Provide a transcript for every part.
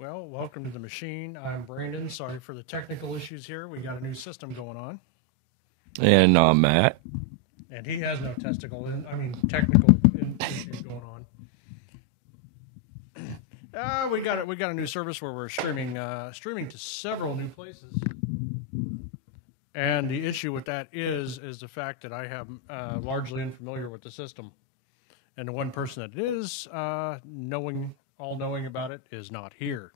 Well, welcome to the machine. I'm Brandon. Sorry for the technical issues here. We got a new system going on, And Matt. and he has no technical issues going on. We got a new service where we're streaming to several new places, and the issue with that is the fact that I have largely unfamiliar with the system, and the one person that is knowing about it is not here.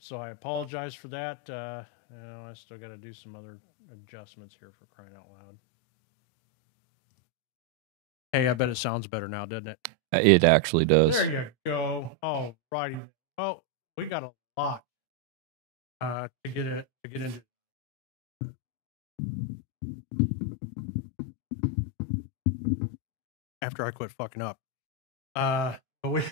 So I apologize for that. I still got to do some other adjustments here for crying out loud. Hey, I bet it sounds better now, doesn't it? It actually does. There you go. All righty. Well, we got a lot to get into. After I quit fucking up. But we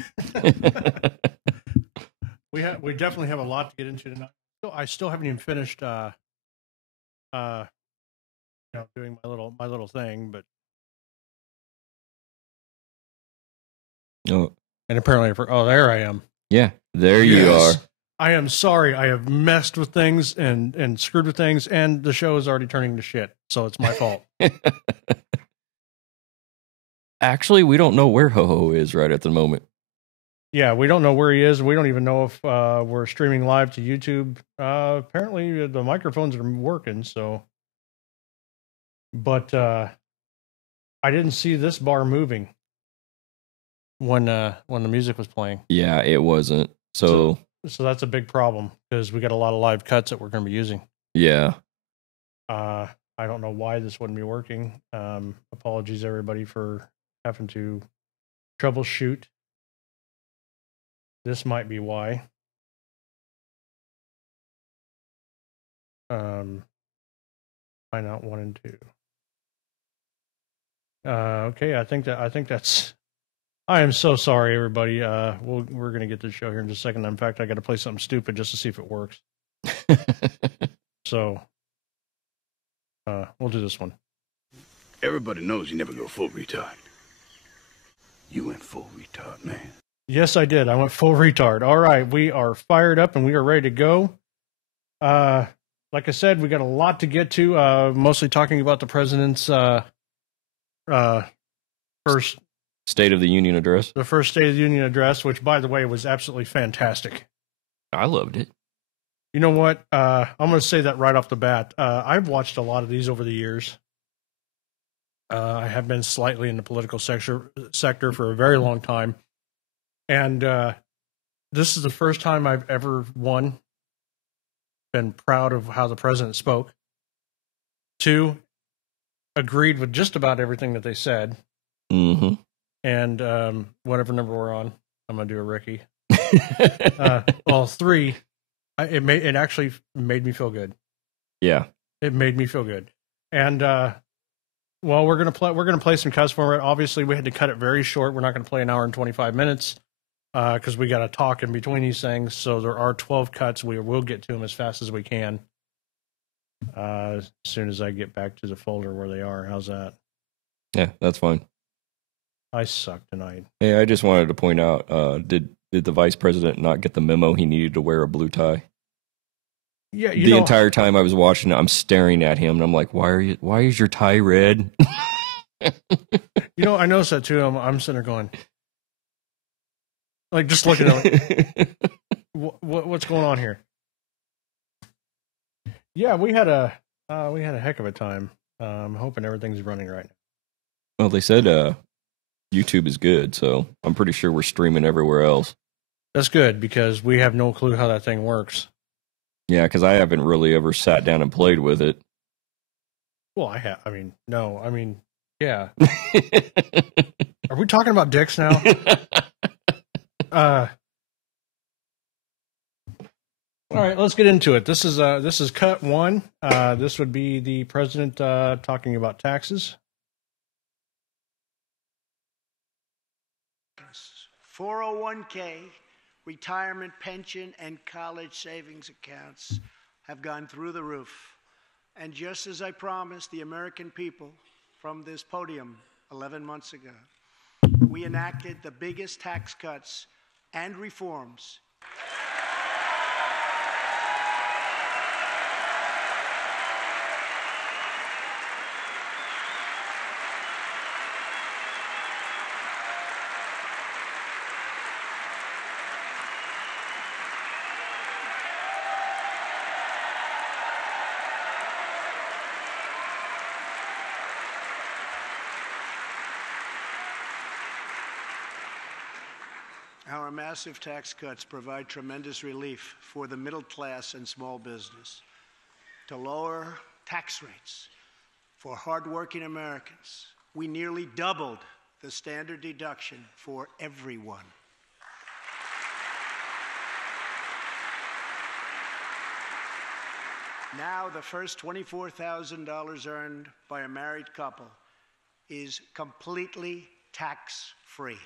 we definitely have a lot to get into tonight. I still haven't even finished doing my little thing, but Oh, and apparently there I am. yeah, there you are. I am sorry. I have messed with things and screwed with things, and the show is already turning to shit. So it's my fault. Actually, we don't know where Ho-Ho is right at the moment. Yeah, we don't know where he is. We don't even know if we're streaming live to YouTube. Apparently, the microphones are working. So, but I didn't see this bar moving when the music was playing. Yeah, it wasn't. So that's a big problem because we got a lot of live cuts that we're going to be using. Yeah. I don't know why this wouldn't be working. Apologies, everybody, for having to troubleshoot. This might be why. Why not 1 and 2? Okay, I think that's. I am so sorry, everybody. We're gonna get to the show here in just a second. In fact, I got to play something stupid just to see if it works. So, we'll do this one. Everybody knows you never go full retard. You went full retard, man. Yes, I did. I went full retard. All right, we are fired up and we are ready to go. Like I said, we got a lot to get to. Mostly talking about the president's first State of the Union address. The first State of the Union address, which, by the way, was absolutely fantastic. I loved it. You know what? I'm going to say that right off the bat. I've watched a lot of these over the years. I have been slightly in the political sector for a very long time. And this is the first time I've ever, been proud of how the president spoke. 2, agreed with just about everything that they said. Mm-hmm. And whatever number we're on, I'm going to do a Ricky. 3, it actually made me feel good. Yeah. It made me feel good. And we're gonna play some cuts for it. Obviously, we had to cut it very short. We're not going to play an hour and 25 minutes because we got to talk in between these things. So there are 12 cuts. We will get to them as fast as we can. As soon as I get back to the folder where they are. How's that? Yeah, that's fine. I suck tonight. Hey, I just wanted to point out, did the vice president not get the memo he needed to wear a blue tie? Yeah, the entire time I was watching it, I'm staring at him and I'm like, why is your tie red? I noticed that too. I'm sitting there going, like, just looking at it, what's going on here? Yeah, we had a heck of a time. I'm hoping everything's running right now. Well, they said YouTube is good, so I'm pretty sure we're streaming everywhere else. That's good because we have no clue how that thing works. Yeah, because I haven't really ever sat down and played with it. Well, I have. Yeah. Are we talking about dicks now? All right, let's get into it. This is cut 1. This would be the president talking about taxes. 401k, retirement pension, and college savings accounts have gone through the roof. And just as I promised the American people from this podium 11 months ago, we enacted the biggest tax cuts and reforms Our massive tax cuts provide tremendous relief for the middle class and small business. To lower tax rates for hardworking Americans, we nearly doubled the standard deduction for everyone. Now, the first $24,000 earned by a married couple is completely tax-free.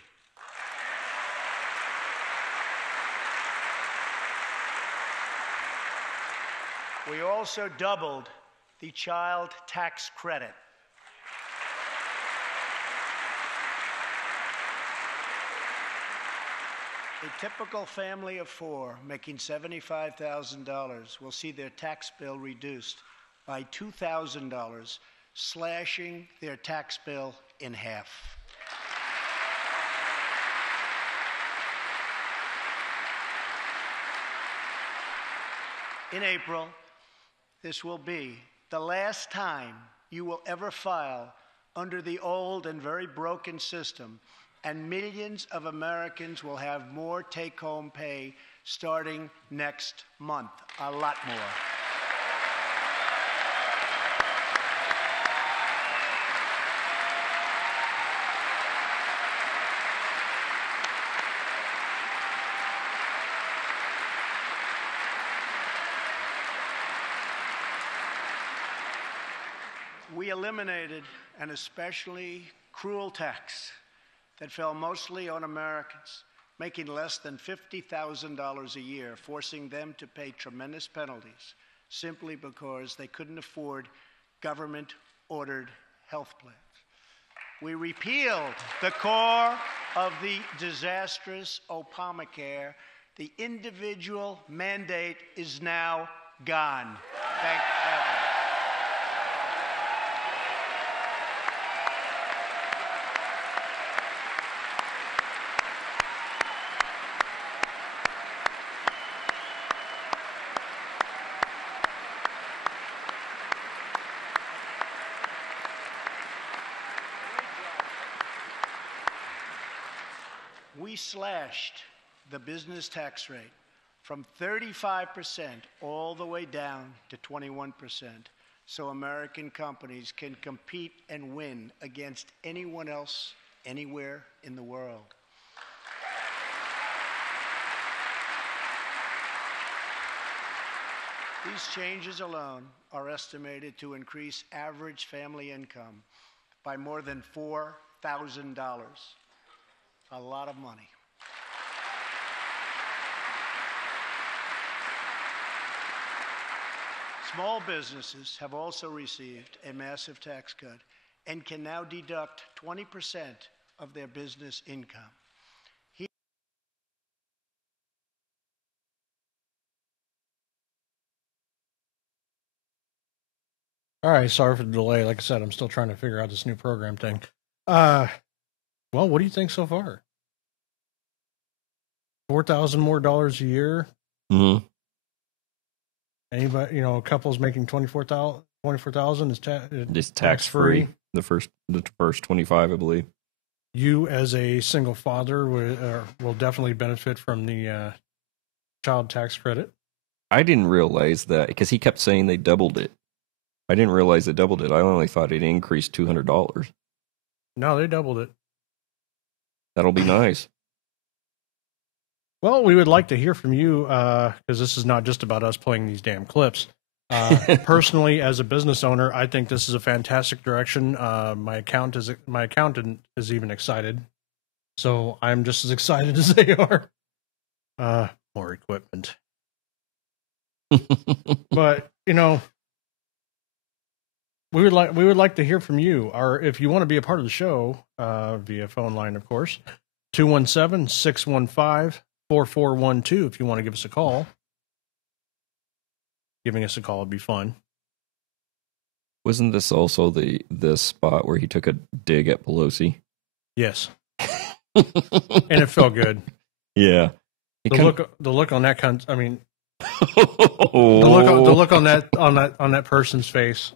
We also doubled the child tax credit. A typical family of four making $75,000 will see their tax bill reduced by $2,000, slashing their tax bill in half. In April, this will be the last time you will ever file under the old and very broken system, and millions of Americans will have more take-home pay starting next month, a lot more. We eliminated an especially cruel tax that fell mostly on Americans making less than $50,000 a year, forcing them to pay tremendous penalties simply because they couldn't afford government-ordered health plans. We repealed the core of the disastrous Obamacare. The individual mandate is now gone. Thank heaven. We slashed the business tax rate from 35% all the way down to 21%, so American companies can compete and win against anyone else anywhere in the world. These changes alone are estimated to increase average family income by more than $4,000. A lot of money. Small businesses have also received a massive tax cut and can now deduct 20% of their business income. All right, sorry for the delay. Like I said, I'm still trying to figure out this new program thing. Well, what do you think so far? $4,000 more a year. Mm-hmm. Anybody, couples making $24,000 is tax free. The first 25, I believe. You, as a single father, will definitely benefit from the child tax credit. I didn't realize that because he kept saying they doubled it. I didn't realize they doubled it. I only thought it increased $200. No, they doubled it. That'll be nice. Well, we would like to hear from you because this is not just about us playing these damn clips. Personally, as a business owner, I think this is a fantastic direction. My accountant is even excited, so I'm just as excited as they are. More equipment, but we would like to hear from you, or if you want to be a part of the show via phone line, of course, 217-615-4412. If you want to give us a call, giving us a call would be fun. Wasn't this also the spot where he took a dig at Pelosi? Yes, and it felt good. Yeah, the look on that I mean. The look on that person's face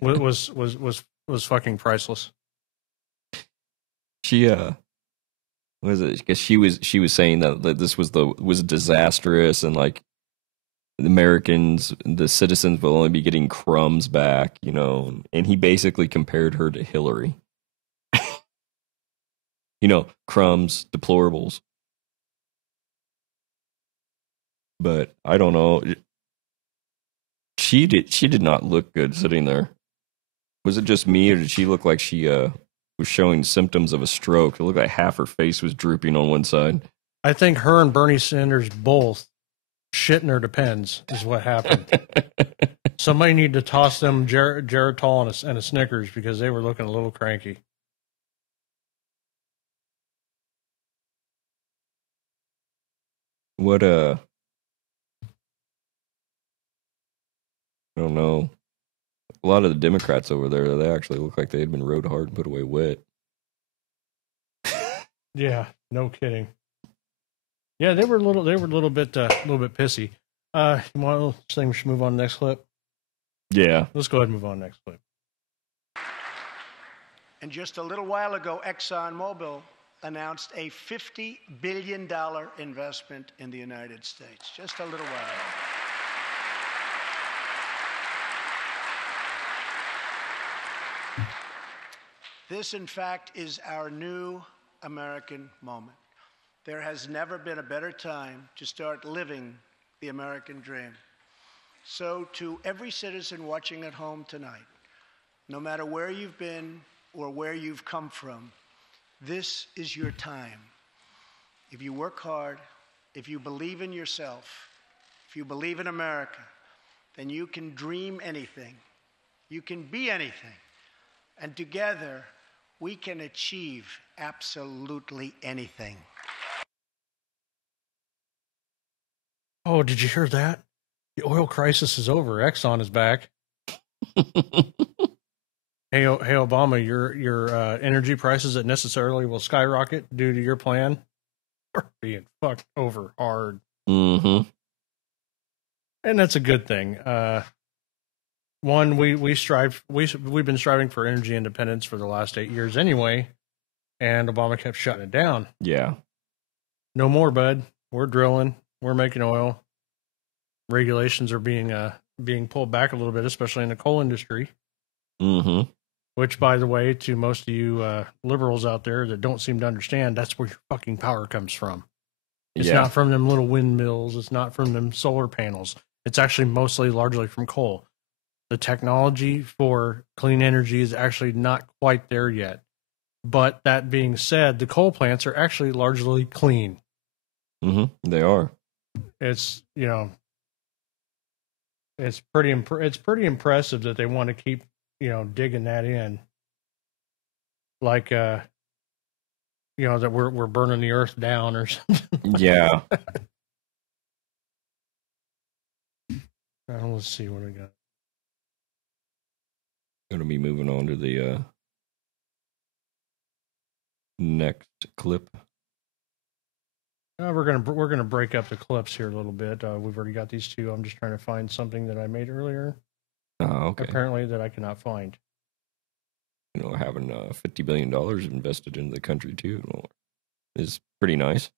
was fucking priceless. She what is it? Because she was saying that this was disastrous, and like the citizens will only be getting crumbs back, and he basically compared her to Hillary. Crumbs, deplorables. But I don't know. She did not look good sitting there. Was it just me, or did she look like she was showing symptoms of a stroke? It looked like half her face was drooping on one side. I think her and Bernie Sanders both shitting her depends is what happened. Somebody need to toss them Geritol and a Snickers because they were looking a little cranky. What I don't know. A lot of the Democrats over there, they actually look like they had been rode hard and put away wet. Yeah, no kidding. Yeah, they were a little bit pissy. You want to say we should move on to the next clip? Yeah. Let's go ahead and move on to the next clip. And just a little while ago, ExxonMobil announced a $50 billion investment in the United States. Just a little while ago. This, in fact, is our new American moment. There has never been a better time to start living the American dream. So to every citizen watching at home tonight, no matter where you've been or where you've come from, this is your time. If you work hard, if you believe in yourself, if you believe in America, then you can dream anything. You can be anything. And together, we can achieve absolutely anything. Oh, did you hear that? The oil crisis is over. Exxon is back. Hey, Obama, your energy prices that necessarily will skyrocket due to your plan are being fucked over hard. Mm-hmm. And that's a good thing. One, we've been striving for energy independence for the last 8 years anyway, and Obama kept shutting it down. Yeah. No more, bud. We're drilling. We're making oil. Regulations are being pulled back a little bit, especially in the coal industry. Mm-hmm. Which, by the way, to most of you liberals out there that don't seem to understand, that's where your fucking power comes from. It's not from them little windmills. It's not from them solar panels. It's actually largely from coal. The technology for clean energy is actually not quite there yet. But that being said, the coal plants are actually largely clean. Mm-hmm. They are. It's, it's pretty impressive that they want to keep, digging that in. Like, that we're burning the earth down or something. Yeah. Let's see what we got. Going to be moving on to the next clip. We're gonna break up the clips here a little bit. We've already got these two. I'm just trying to find something that I made earlier. Oh, okay. Apparently that I cannot find. Having $50 billion invested into the country too is pretty nice.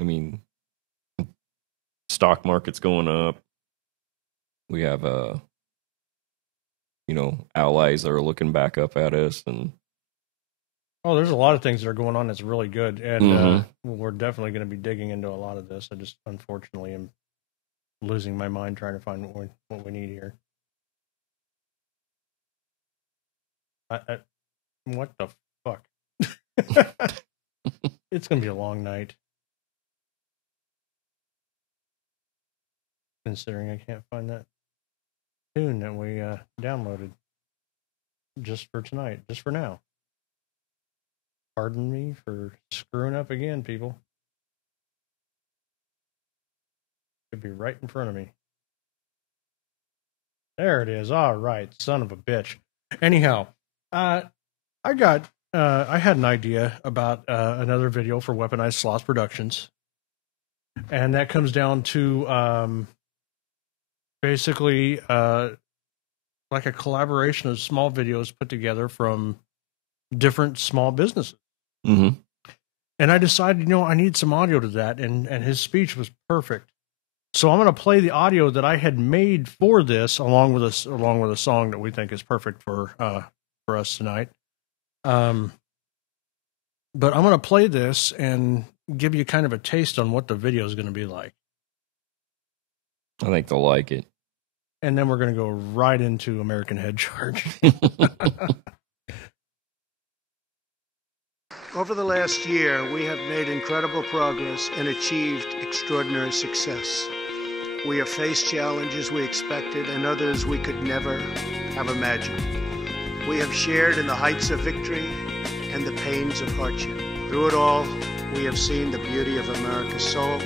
I mean, stock market's going up. We have allies that are looking back up at us, and there's a lot of things that are going on that's really good, and Mm-hmm. We're definitely going to be digging into a lot of this. I just unfortunately am losing my mind trying to find what we need here. What the fuck? It's going to be a long night. Considering I can't find that tune that we downloaded just for tonight, just for now. Pardon me for screwing up again, people. Could be right in front of me. There it is. All right, son of a bitch. Anyhow, I had an idea about another video for Weaponized Sloth Productions, and that comes down to basically like a collaboration of small videos put together from different small businesses. Mm-hmm. And I decided, I need some audio to that, and his speech was perfect. So I'm going to play the audio that I had made for this, along with a song that we think is perfect for us tonight. But I'm going to play this and give you kind of a taste on what the video is going to be like. I think they'll like it. And then we're going to go right into American Head Charge. Over the last year, we have made incredible progress and achieved extraordinary success. We have faced challenges we expected and others we could never have imagined. We have shared in the heights of victory and the pains of hardship. Through it all, we have seen the beauty of America's soul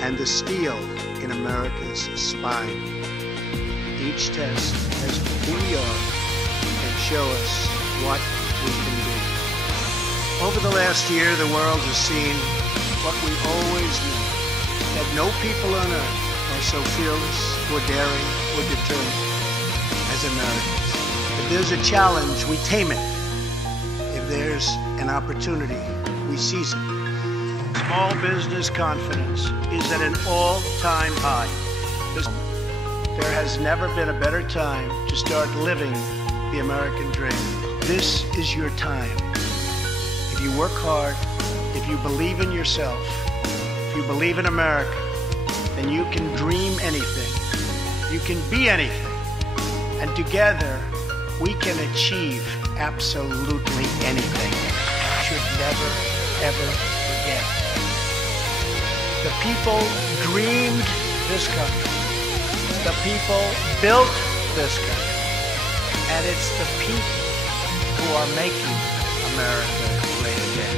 and the steel in America's spine. Each test has who we are and show us what we can do. Over the last year, the world has seen what we always knew, that no people on earth are so fearless or daring or determined as Americans. If there's a challenge, we tame it. If there's an opportunity, we seize it. Small business confidence is at an all-time high. There has never been a better time to start living the American dream. This is your time. If you work hard, if you believe in yourself, if you believe in America, then you can dream anything. You can be anything. And together, we can achieve absolutely anything. You should never, ever forget. The people dreamed this country. The people built this country. And it's the people who are making America great again.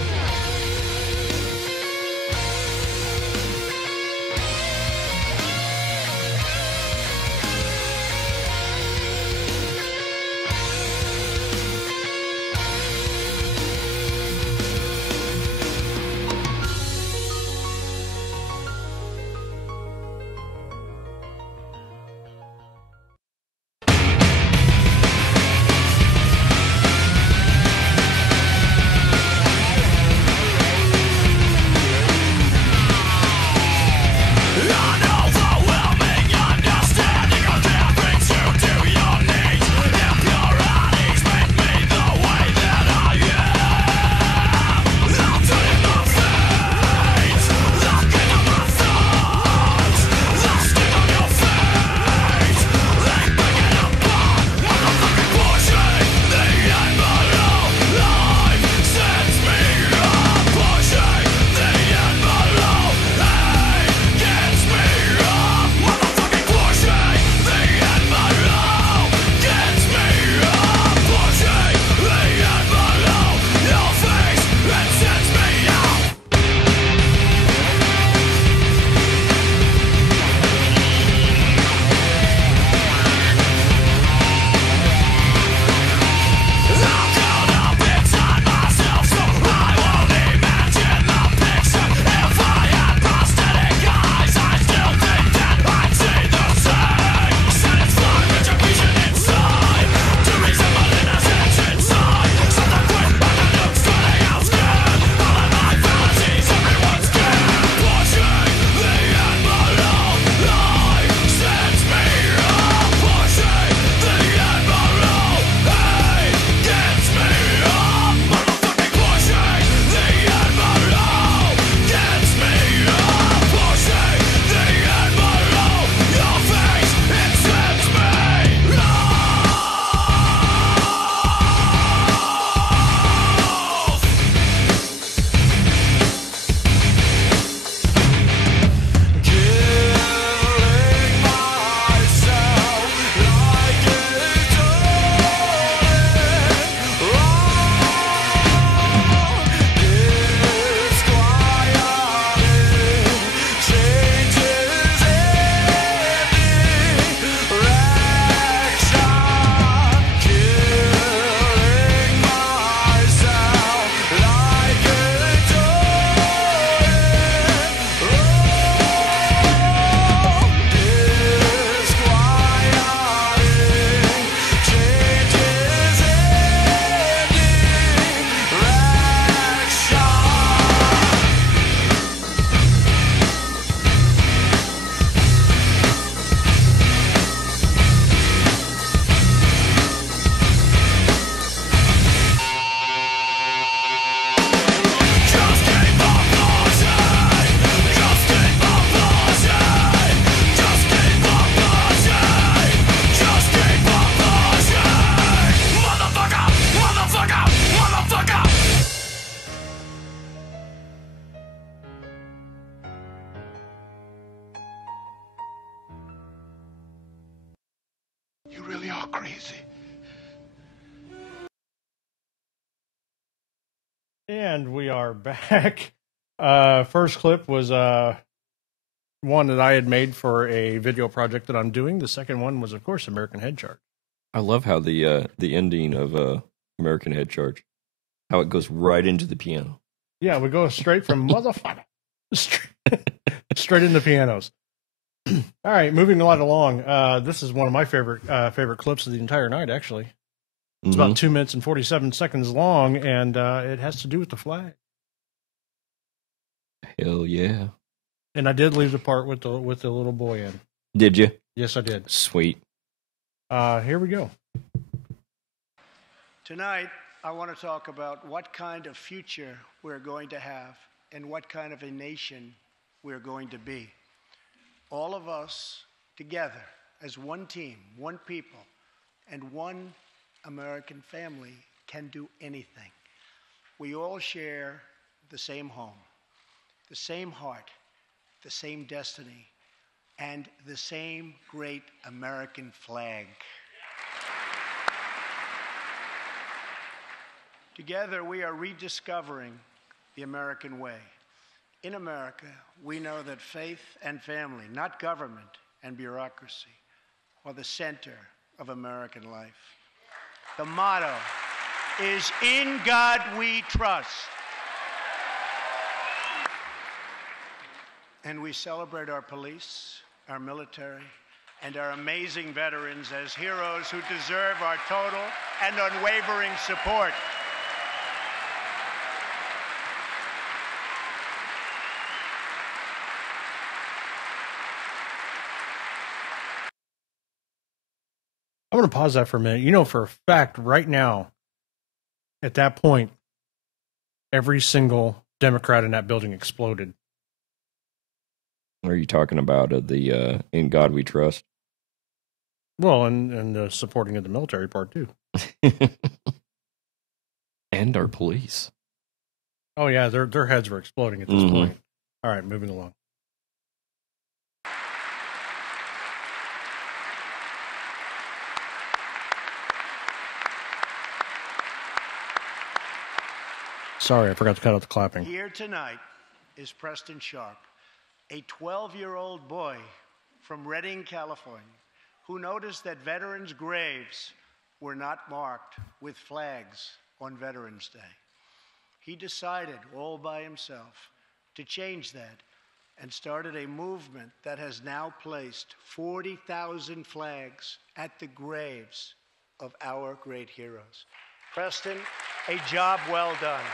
crazy. And we are back. First clip was one that I had made for a video project that I'm doing. The second one was, of course, American Head Charge. I love how the ending of American Head Charge, how it goes right into the piano. Yeah, we go straight from motherfucker straight into pianos. All right, moving right along. This is one of my favorite clips of the entire night, actually. It's about 2 minutes and 47 seconds long, and it has to do with the flag. Hell yeah! And I did leave the part with the little boy in. Did you? Yes, I did. Sweet. Here we go. Tonight, I want to talk about what kind of future we're going to have and what kind of a nation we're going to be. All of us together as one team, one people, and one American family can do anything. We all share the same home, the same heart, the same destiny, and the same great American flag. Together, we are rediscovering the American way. In America, we know that faith and family, not government and bureaucracy, are the center of American life. The motto is, "In God we trust." And we celebrate our police, our military, and our amazing veterans as heroes who deserve our total and unwavering support. I'm going to pause that for a minute. You know, for a fact, right now, at that point, every single Democrat in that building exploded. Are you talking about the "In God We Trust"? Well, and the supporting of the military part, too. And our police. Oh, yeah, their heads were exploding at this point. All right, moving along. Sorry, I forgot to cut out the clapping. Here tonight is Preston Sharp, a 12-year-old boy from Redding, California, who noticed that veterans' graves were not marked with flags on Veterans Day. He decided all by himself to change that and started a movement that has now placed 40,000 flags at the graves of our great heroes. Preston, a job well done.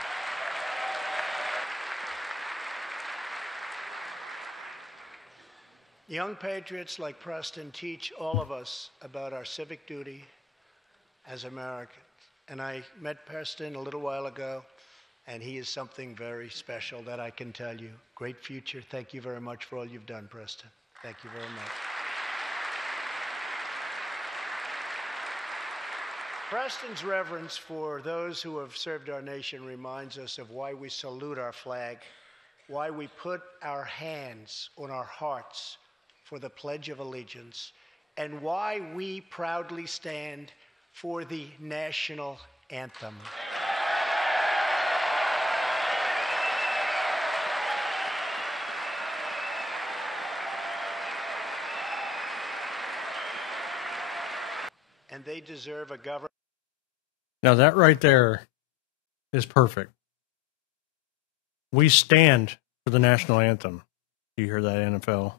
Young patriots like Preston teach all of us about our civic duty as Americans. And I met Preston a little while ago, and he is something very special that I can tell you. Great future. Thank you very much for all you've done, Preston. Thank you very much. Preston's reverence for those who have served our nation reminds us of why we salute our flag, why we put our hands on our hearts for the Pledge of Allegiance, and why we proudly stand for the national anthem. And they deserve a government. Now, that right there is perfect. We stand for the national anthem. Do you hear that, NFL?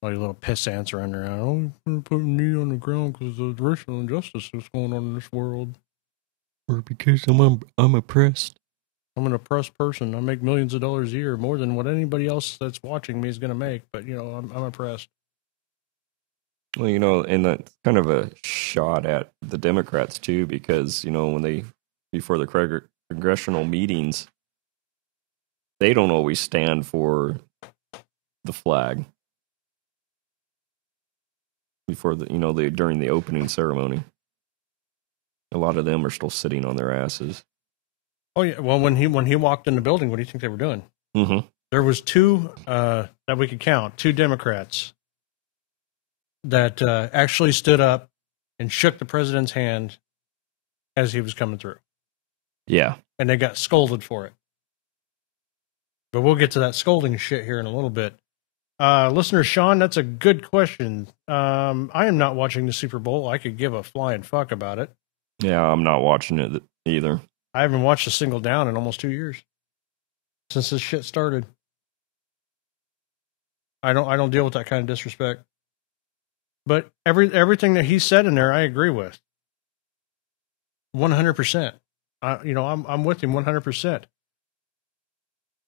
All you little piss ants running around. Oh, I'm going to put a knee on the ground because there's racial injustice that's going on in this world. Or because I'm oppressed. I'm an oppressed person. I make millions of dollars a year, more than what anybody else that's watching me is going to make. But, you know, I'm oppressed. Well, you know, and that's kind of a shot at the Democrats, too, because, you know, when they, before the congressional meetings, they don't always stand for the flag. Before the, you know, during the opening ceremony, a lot of them are still sitting on their asses. Oh yeah. Well, when he walked in the building, what do you think they were doing? Mm-hmm. There was two that we could count, two Democrats that actually stood up and shook the president's hand as he was coming through. Yeah. And they got scolded for it. But we'll get to that scolding shit here in a little bit. Listener Sean, that's a good question. I am not watching the Super Bowl. I could give a flying fuck about it. Yeah, I'm not watching it either. I haven't watched a single down in almost 2 years since this shit started. I don't deal with that kind of disrespect. But everything that he said in there, I agree with. 100%. I'm with him 100%.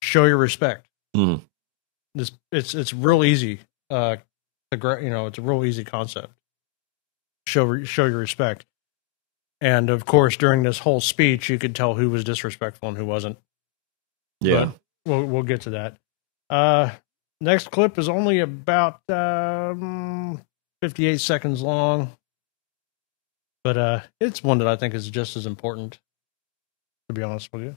Show your respect. Mm. It's real easy. It's a real easy concept. Show your respect. And of course, during this whole speech, you could tell who was disrespectful and who wasn't. Yeah, but we'll get to that. Next clip is only about 58 seconds long, but it's one that I think is just as important, to be honest with you.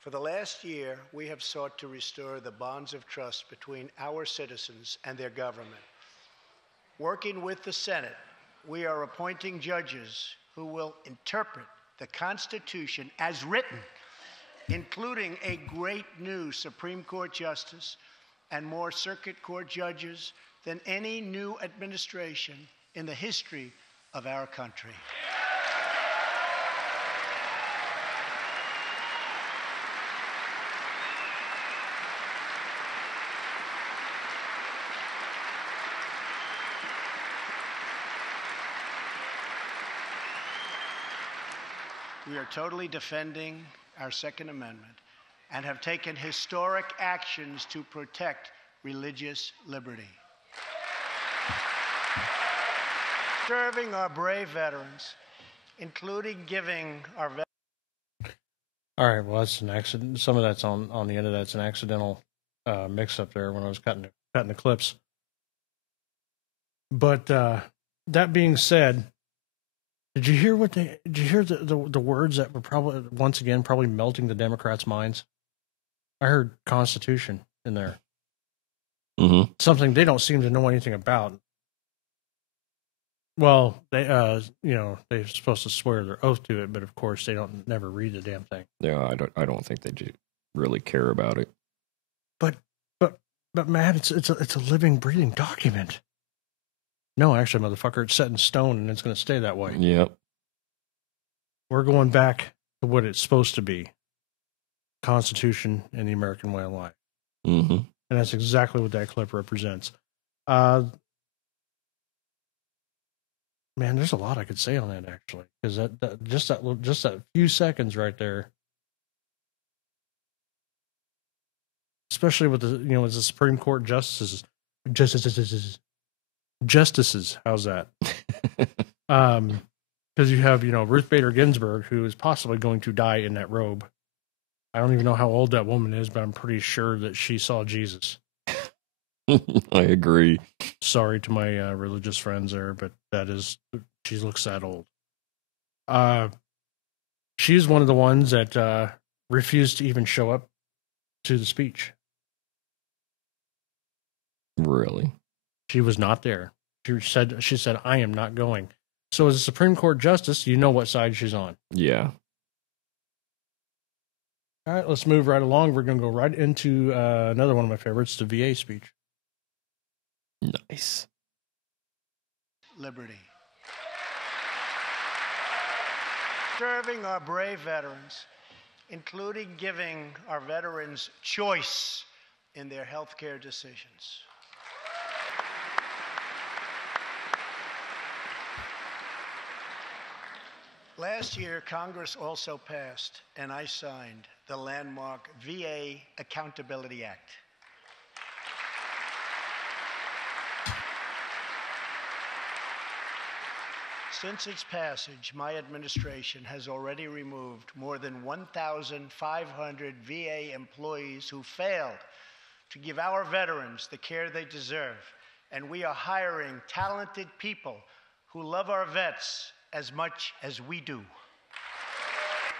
For the last year, we have sought to restore the bonds of trust between our citizens and their government. Working with the Senate, we are appointing judges who will interpret the Constitution as written, including a great new Supreme Court justice and more circuit court judges than any new administration in the history of our country. We are totally defending our Second Amendment and have taken historic actions to protect religious liberty. Serving our brave veterans, including giving our All right, well, that's an accident. Some of that's on the end of that's an accidental mix-up there when I was cutting the clips. But that being said, did you hear the words that were probably melting the Democrats' minds? I heard Constitution in there. Mm-hmm. Something they don't seem to know anything about. Well, they're supposed to swear their oath to it, but of course they don't never read the damn thing. Yeah, I don't think they do really care about it. But man, it's a living, breathing document. No, actually, motherfucker, it's set in stone and it's going to stay that way. Yep. We're going back to what it's supposed to be. Constitution and the American way of life. Mm-hmm. And that's exactly what that clip represents. Man, there's a lot I could say on that, actually. Because that few seconds right there. Especially with the Supreme Court justices. How's that? Because you have Ruth Bader Ginsburg, who is possibly going to die in that robe. I don't even know how old that woman is, but I'm pretty sure that she saw Jesus. I agree. Sorry to my religious friends there, but she looks that old. She's one of the ones that refused to even show up to the speech. Really? She was not there. She said, I am not going. So as a Supreme Court justice, you know what side she's on. Yeah. All right, let's move right along. We're going to go right into another one of my favorites, the VA speech. Nice. Liberty. Serving our brave veterans, including giving our veterans choice in their health care decisions. Last year, Congress also passed, and I signed, the landmark VA Accountability Act. Since its passage, my administration has already removed more than 1,500 VA employees who failed to give our veterans the care they deserve, and we are hiring talented people who love our vets as much as we do.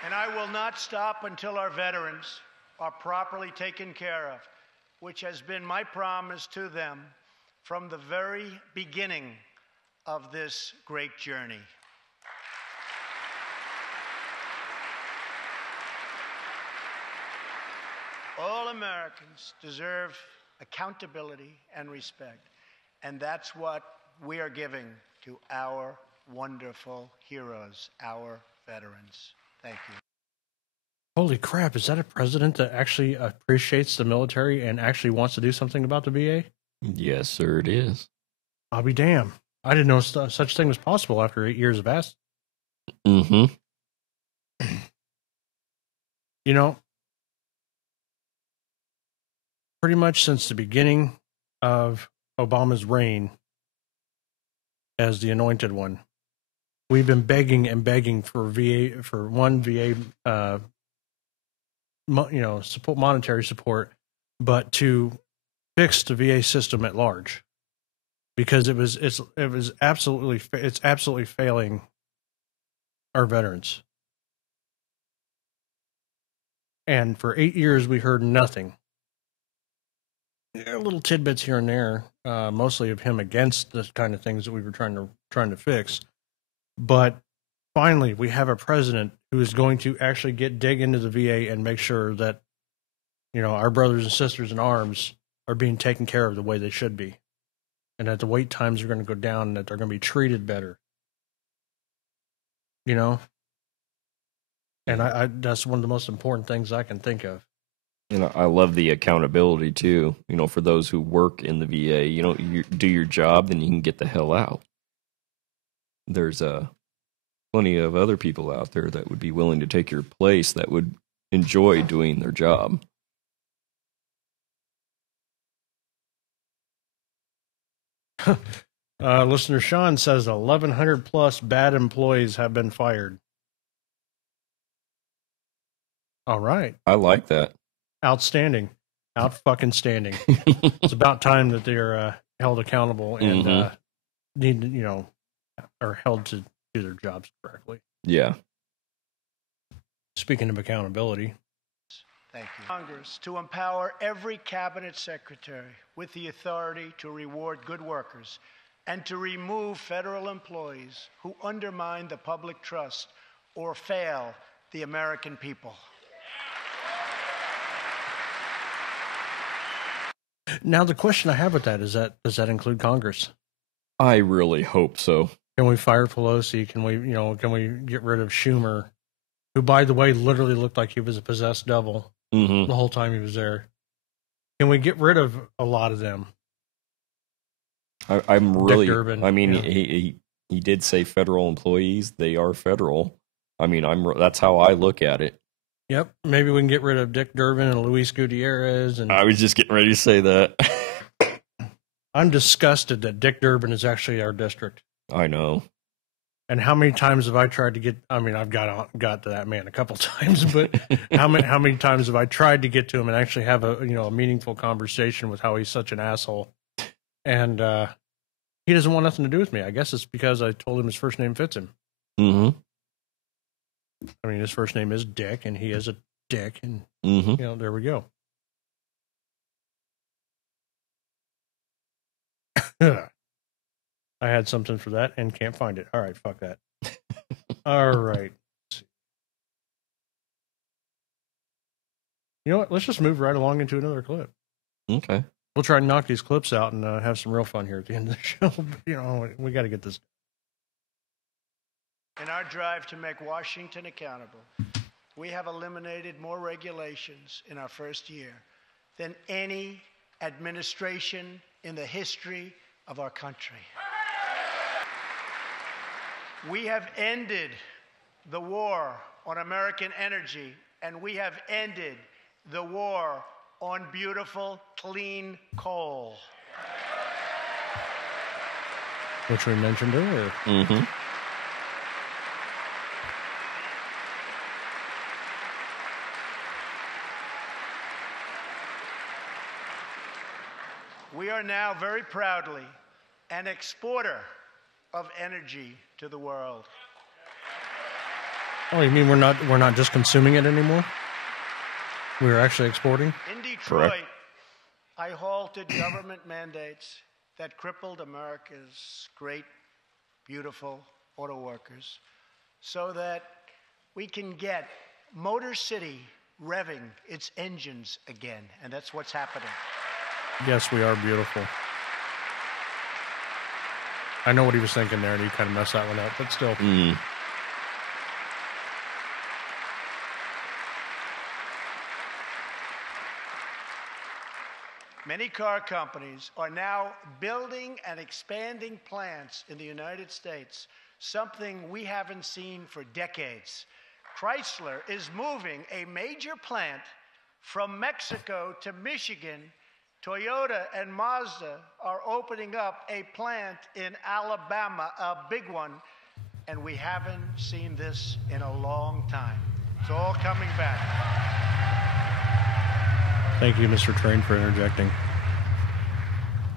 And I will not stop until our veterans are properly taken care of, which has been my promise to them from the very beginning of this great journey. All Americans deserve accountability and respect, and that's what we are giving to our wonderful heroes, our veterans. Thank you. Holy crap, is that a president that actually appreciates the military and actually wants to do something about the VA? Yes, sir, it is. I'll be damned. I didn't know such thing was possible after 8 years of asking. Mm-hmm. You know, pretty much since the beginning of Obama's reign as the anointed one, we've been begging and begging for one VA, monetary support, but to fix the VA system at large, because it's absolutely failing our veterans. And for 8 years, we heard nothing. There are little tidbits here and there, mostly of him against the kind of things that we were trying to fix. But finally, we have a president who is going to actually dig into the VA and make sure that, our brothers and sisters in arms are being taken care of the way they should be, and that the wait times are going to go down, and that they're going to be treated better. And I that's one of the most important things I can think of. I love the accountability too. For those who work in the VA, you do your job, then you can get the hell out. There's plenty of other people out there that would be willing to take your place, that would enjoy doing their job. Listener Sean says 1,100 plus bad employees have been fired. All right. I like that. Outstanding. Out-fucking standing. It's about time that they're held accountable and are held to do their jobs correctly. Yeah. Speaking of accountability. Thank you. Congress to empower every cabinet secretary with the authority to reward good workers and to remove federal employees who undermine the public trust or fail the American people. Now, the question I have with that is does that include Congress? I really hope so. Can we fire Pelosi? Can we get rid of Schumer, who, by the way, literally looked like he was a possessed devil the whole time he was there? Can we get rid of a lot of them? I'm really. Dick Durbin, he did say federal employees. They are federal. That's how I look at it. Yep. Maybe we can get rid of Dick Durbin and Luis Gutierrez. And I was just getting ready to say that. I'm disgusted that Dick Durbin is actually our district. I know. And how many times have I tried to get? I've got to that man a couple times, but how many times have I tried to get to him and actually have a meaningful conversation with how he's such an asshole, and he doesn't want nothing to do with me. I guess it's because I told him his first name fits him. Mm-hmm. His first name is Dick, and he is a dick, and there we go. I had something for that and can't find it. All right, fuck that. All right. You know what? Let's just move right along into another clip. Okay. We'll try and knock these clips out and have some real fun here at the end of the show. We got to get this. In our drive to make Washington accountable, we have eliminated more regulations in our first year than any administration in the history of our country. We have ended the war on American energy, and we have ended the war on beautiful, clean coal. Which we mentioned earlier. Mm-hmm. We are now very proudly an exporter of energy to the world. Oh, you mean we're not just consuming it anymore? We're actually exporting? In Detroit, Correct. I halted government mandates that crippled America's great beautiful auto workers so that we can get Motor City revving its engines again. And that's what's happening. Yes, we are beautiful. I know what he was thinking there, and he kind of messed that one up, but still. Many car companies are now building and expanding plants in the United States, something we haven't seen for decades. Chrysler is moving a major plant from Mexico to Michigan. Toyota and Mazda are opening up a plant in Alabama, a big one, and we haven't seen this in a long time. It's all coming back. Thank you, Mr. Train, for interjecting.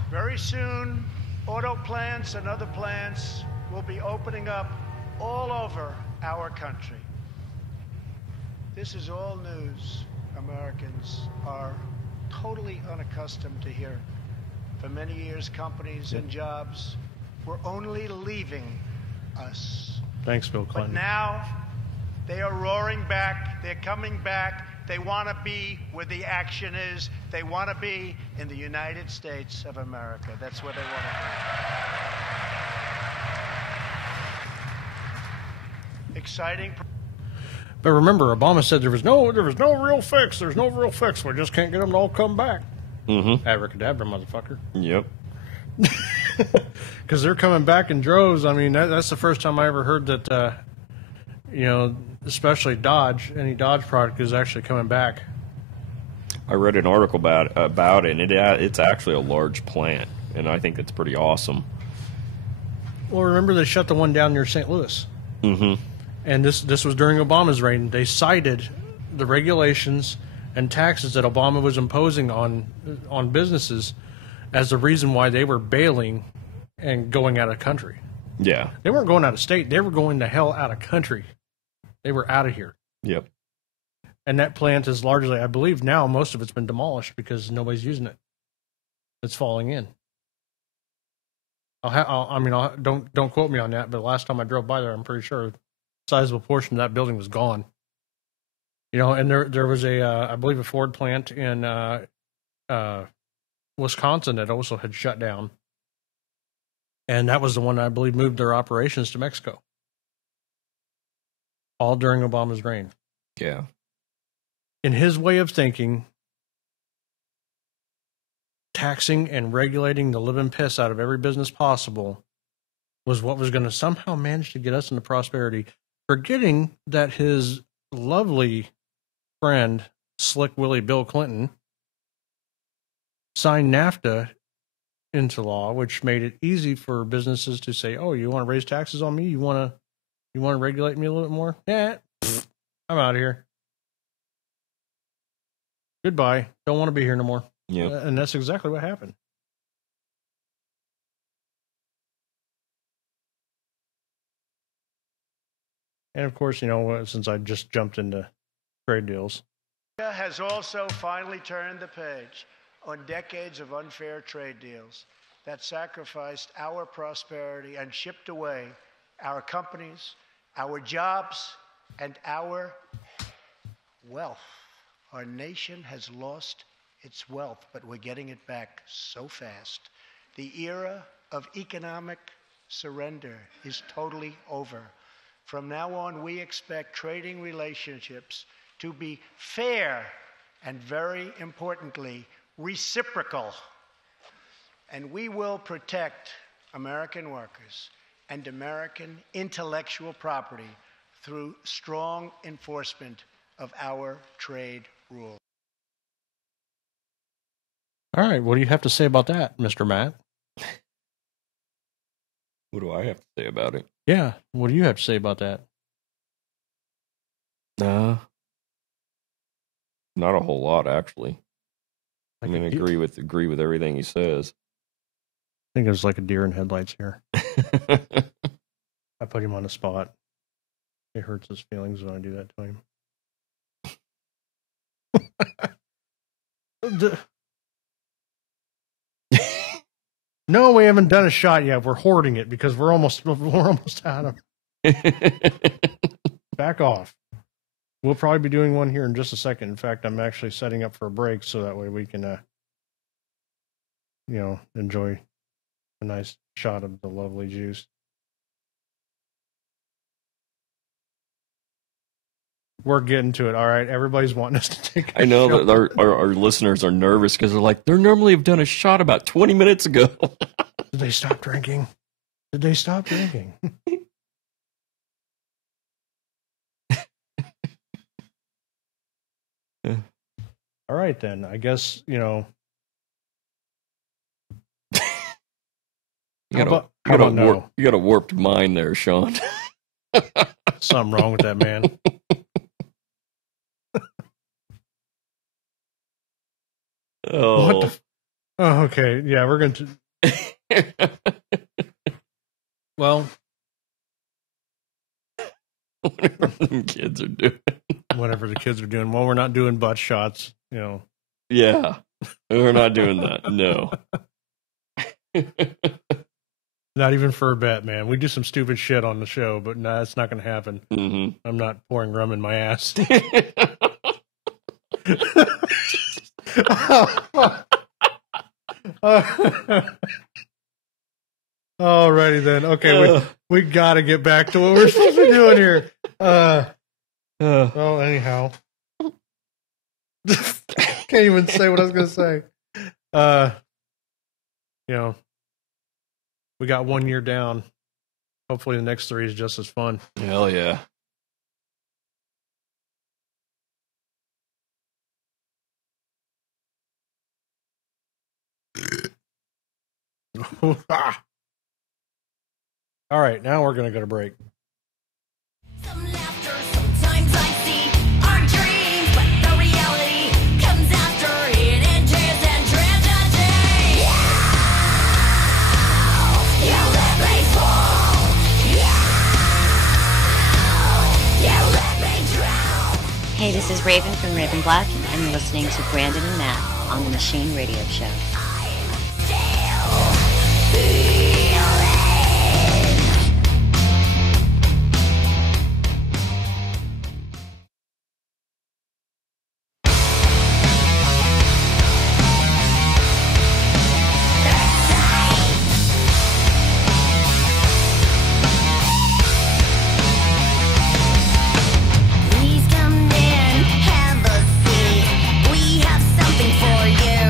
Very soon, auto plants and other plants will be opening up all over our country. This is all news Americans are totally unaccustomed to hear. For many years, companies and jobs were only leaving us. Thanks, Bill But Clinton. now they are roaring back. They're coming back. They want to be where the action is. They want to be in the United States of America. That's where they want to be. Exciting. But remember, Obama said there was no real fix. There's no real fix. We just can't get them to all come back. Abracadabra, motherfucker. Yep. Because they're coming back in droves. I mean, that's the first time I ever heard that, especially Dodge, any Dodge product is actually coming back. I read an article about it, and it's actually a large plant, and I think it's pretty awesome. Well, remember they shut the one down near St. Louis. And this was during Obama's reign. They cited the regulations and taxes that Obama was imposing on businesses as the reason why they were bailing and going out of country. Yeah. They weren't going out of state. They were going the hell out of country. They were out of here. Yep. And that plant is largely, I believe now, most of it's been demolished because nobody's using it. It's falling in. Don't quote me on that, but the last time I drove by there, I'm pretty sure a sizable portion of that building was gone. And there was I believe a Ford plant in Wisconsin that also had shut down. And that was the one I believe moved their operations to Mexico. All during Obama's reign. Yeah. In his way of thinking, taxing and regulating the living piss out of every business possible was what was going to somehow manage to get us into prosperity, forgetting that his lovely friend, Slick Willie Bill Clinton, signed NAFTA into law, which made it easy for businesses to say, "Oh, you want to raise taxes on me? You want to regulate me a little bit more? Yeah, I'm out of here. Goodbye. Don't want to be here no more." Yeah. And that's exactly what happened. And of course, since I just jumped into trade deals, Has also finally turned the page on decades of unfair trade deals that sacrificed our prosperity and shipped away our companies, our jobs, and our wealth. Our nation has lost its wealth, but we're getting it back so fast. The era of economic surrender is totally over. From now on, we expect trading relationships to be fair and, very importantly, reciprocal. And we will protect American workers and American intellectual property through strong enforcement of our trade rules. all right, what do you have to say about that, Mr. Matt? What do I have to say about it? Yeah, what do you have to say about that? Not a whole lot, actually. I Like mean, agree with everything he says. I think it was like a deer in headlights here. I put him on the spot. It hurts his feelings when I do that to him. No, we haven't done a shot yet. We're hoarding it because we're almost out of. Back off. We'll probably be doing one here in just a second. In fact, I'm actually setting up for a break so that way we can, enjoy a nice shot of the lovely juice. We're getting to it. All right. Everybody's wanting us to take a I know shot. that our listeners are nervous because they're like, they normally have done a shot about 20 minutes ago. Did they stop drinking? Did they stop drinking? All right, then. I guess, You got a warped mind there, Sean. something wrong with that man. Oh. What the oh, okay. Yeah, we're going to. Well, whatever them kids are doing. whatever the kids are doing. Well, we're not doing butt shots, Yeah. We're not doing that. No. Not even for a bet, man. We do some stupid shit on the show, but no, that's not going to happen. Mm-hmm. I'm not pouring rum in my ass. Alrighty then. Okay, we got to get back to what we're supposed to be doing here. Well, anyhow, can't even say what I was going to say. We got 1 year down. Hopefully, the next 3 is just as fun. Hell yeah. All right, now we're going to go to break. Some laughter, sometimes I see our dreams, but the reality comes after it in tears and tragedy. You let me fall. You let me drown. Hey, this is Raven from Raven Black, and you're listening to Brandon and Matt on the Machine Radio Show. Please come in, have a seat. We have something for you.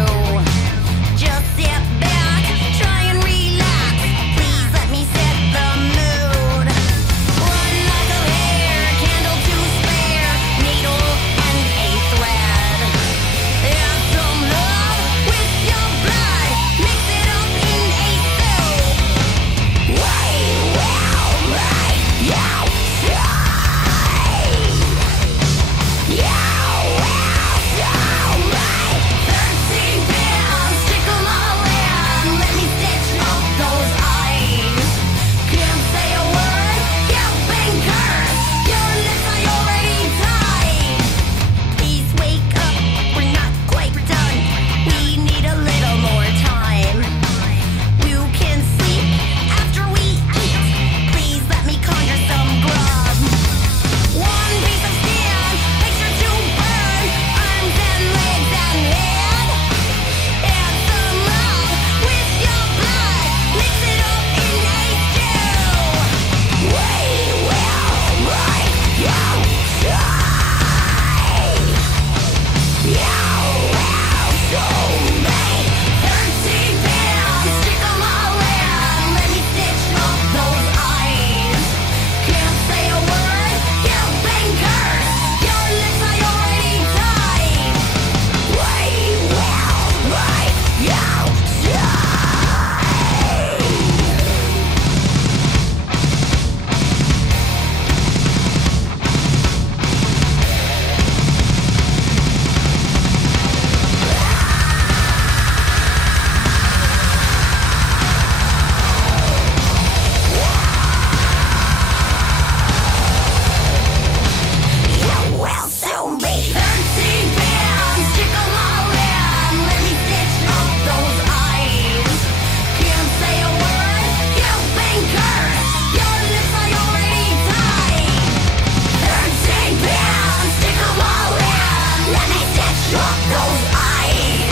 Shut those eyes.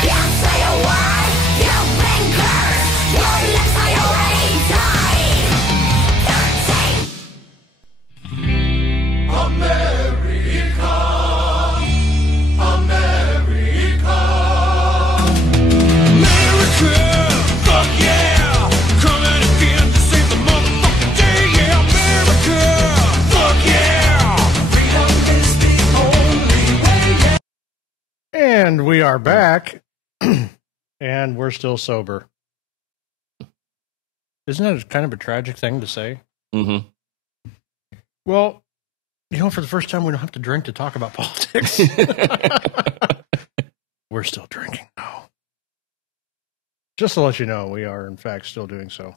Can't say a word. You've been cursed. Your lips are already tied. 13. America, America, America, fuck yeah, coming again to save the motherfucking day, yeah, America, fuck yeah, freedom is the only way, yeah. And we are back, and we're still sober. Isn't that kind of a tragic thing to say? Mm-hmm. Well, you know, for the first time, we don't have to drink to talk about politics. We're still drinking now. Just to let you know, we are, in fact, still doing so.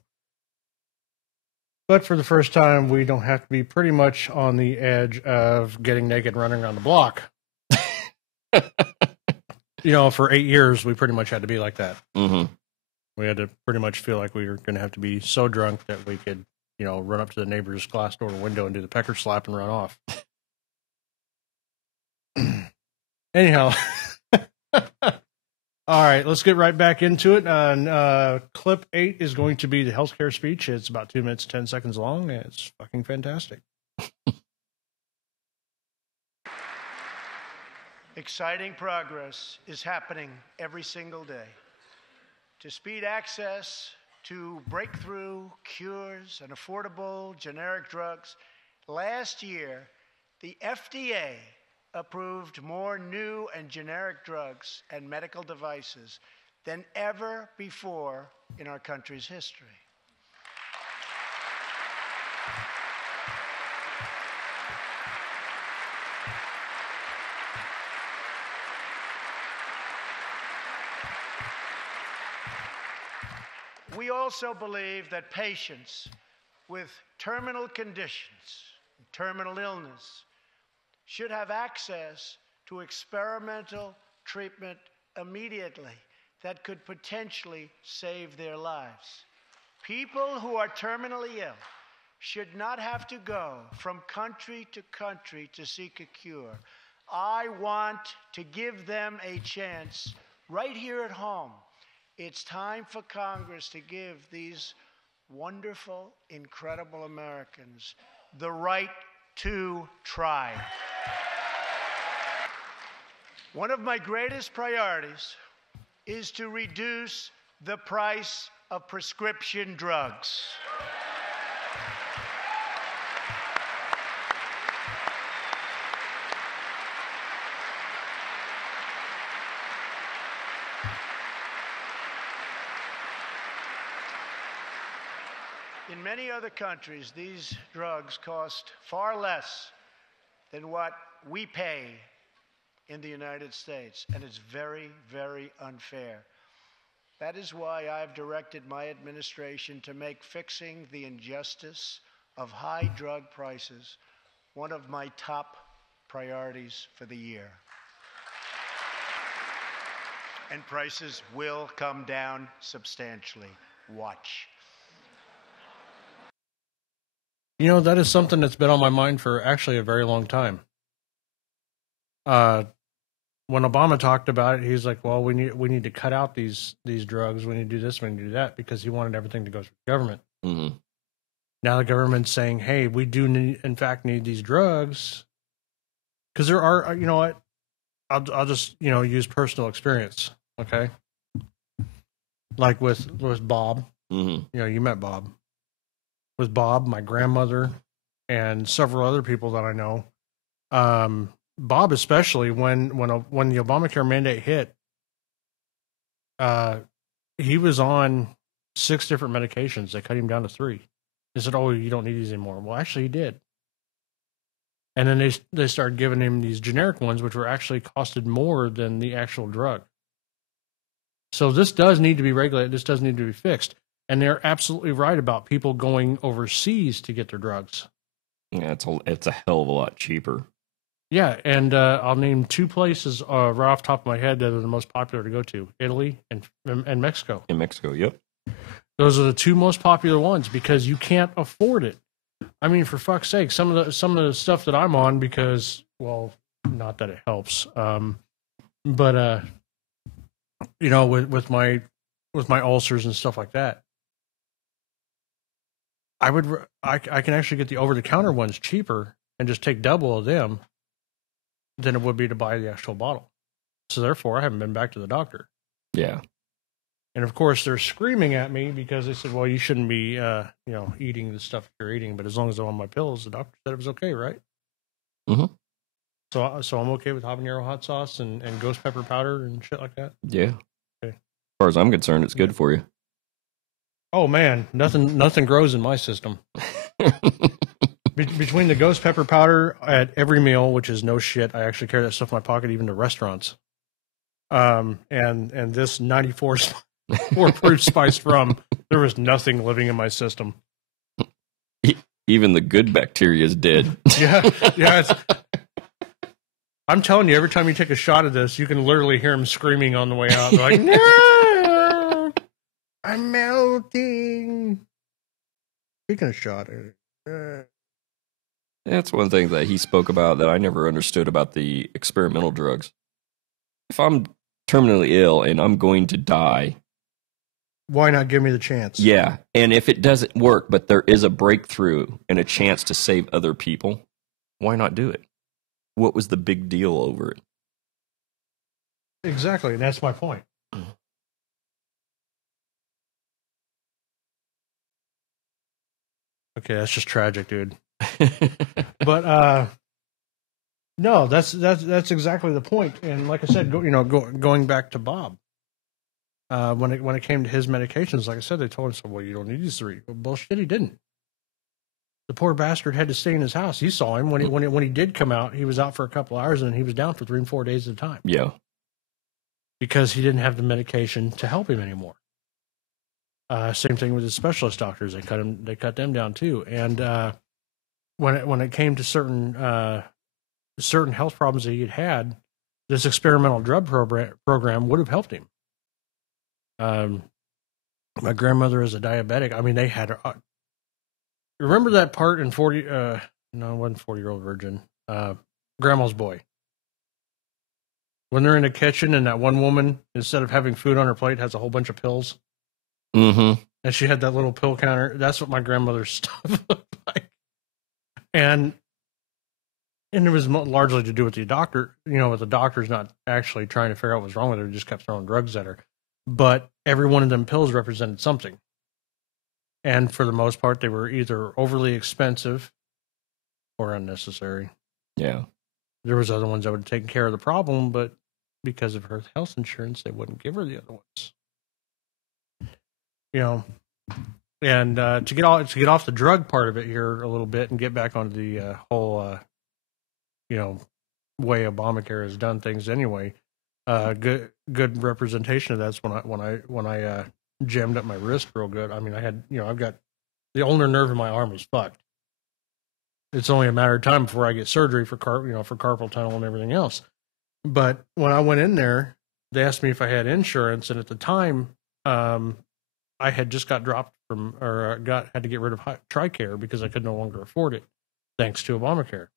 But for the first time, we don't have to be pretty much on the edge of getting naked running around the block. You know, for 8 years, we pretty much had to be like that. Mm-hmm. We had to pretty much feel like we were going to have to be so drunk that we could, you know, run up to the neighbor's glass door window and do the pecker slap and run off. Anyhow. All right, let's get right back into it. Clip 8 is going to be the healthcare speech. It's about 2 minutes, 10 seconds long. And it's fucking fantastic. Exciting progress is happening every single day. To speed access to breakthrough cures and affordable generic drugs, last year, the FDA approved more new and generic drugs and medical devices than ever before in our country's history. We also believe that patients with terminal conditions, terminal illness, should have access to experimental treatment immediately that could potentially save their lives. People who are terminally ill should not have to go from country to seek a cure. I want to give them a chance right here at home. It's time for Congress to give these wonderful, incredible Americans the right to try. One of my greatest priorities is to reduce the price of prescription drugs. In many other countries, these drugs cost far less than what we pay in the United States, and it's very, very unfair. That is why I've directed my administration to make fixing the injustice of high drug prices one of my top priorities for the year. And prices will come down substantially. Watch. You know, that is something that's been on my mind for actually a very long time. When Obama talked about it, he's like, well, we need to cut out these drugs. We need to do this, we need to do that, because he wanted everything to go through the government. Mm-hmm. Now the government's saying, hey, we do in fact need these drugs. Because there are, you know what, I'll just, you know, use personal experience, okay? Like with Bob. Mm-hmm. You know, you met Bob. With Bob, my grandmother, and several other people that I know. Bob, especially when the Obamacare mandate hit, he was on 6 different medications. They cut him down to 3. They said, "Oh, you don't need these anymore." Well, actually, he did. And then they started giving him these generic ones, which were actually costed more than the actual drug. So this does need to be regulated. This does need to be fixed. And they're absolutely right about people going overseas to get their drugs. Yeah, it's a hell of a lot cheaper. Yeah, and I'll name 2 places right off the top of my head that are the most popular to go to: Italy and Mexico. In Mexico, yep. Those are the 2 most popular ones because you can't afford it. I mean, for fuck's sake, some of the stuff that I'm on, because, well, not that it helps. But you know, with my ulcers and stuff like that, I can actually get the over the counter ones cheaper and just take double of them than it would be to buy the actual bottle. So therefore, I haven't been back to the doctor. Yeah. And of course, they're screaming at me because they said, "Well, you shouldn't be, eating the stuff you're eating." But as long as I'm on my pills, the doctor said it was okay, right? Mm-hmm. So I'm okay with habanero hot sauce and ghost pepper powder and shit like that. Yeah. Okay. As far as I'm concerned, it's good for you. Oh man, nothing grows in my system. Between the ghost pepper powder at every meal, which is no shit, I actually carry that stuff in my pocket even to restaurants. And this 94 proof spiced rum, there was nothing living in my system. Even the good bacteria is dead. Yeah. I'm telling you, every time you take a shot of this, you can literally hear them screaming on the way out. They're like, "No, I'm melting." Speaking of shot, That's one thing that he spoke about that I never understood about the experimental drugs. If I'm terminally ill and I'm going to die, why not give me the chance? yeah, and if it doesn't work, but there is a breakthrough and a chance to save other people, why not do it? What was the big deal over it? Exactly, and that's my point. Okay, that's just tragic, dude. But no, that's exactly the point. And like I said, going back to Bob, when it came to his medications, like I said, they told him, "So, well, you don't need these three." Well, bullshit, he didn't. The poor bastard had to stay in his house. You saw him when he did come out. He was out for a couple hours, and he was down for 3 and 4 days at a time. Yeah. Because he didn't have the medication to help him anymore. Same thing with the specialist doctors; they cut them down too. And when it came to certain health problems that he had, this experimental drug program would have helped him. My grandmother is a diabetic. I mean, they had. Remember that part in 40? No, it wasn't 40-Year-Old Virgin. Grandma's Boy. When they're in the kitchen and that one woman, instead of having food on her plate, has a whole bunch of pills. Mm-hmm. And she had that little pill counter. That's what my grandmother's stuff looked like. And it was largely to do with the doctor, with the doctors not actually trying to figure out what's wrong with her, just kept throwing drugs at her. But every one of them pills represented something. And for the most part, they were either overly expensive or unnecessary. Yeah. There was other ones that would have taken care of the problem, but because of her health insurance, they wouldn't give her the other ones. And to get off the drug part of it here a little bit and get back onto the whole, way Obamacare has done things anyway. Good representation of that's when I jammed up my wrist real good. I mean, I had, I've got the ulnar nerve in my arm was fucked. It's only a matter of time before I get surgery for carpal tunnel and everything else. But when I went in there, they asked me if I had insurance, and at the time, I had just got dropped had to get rid of TRICARE because I could no longer afford it, thanks to Obamacare.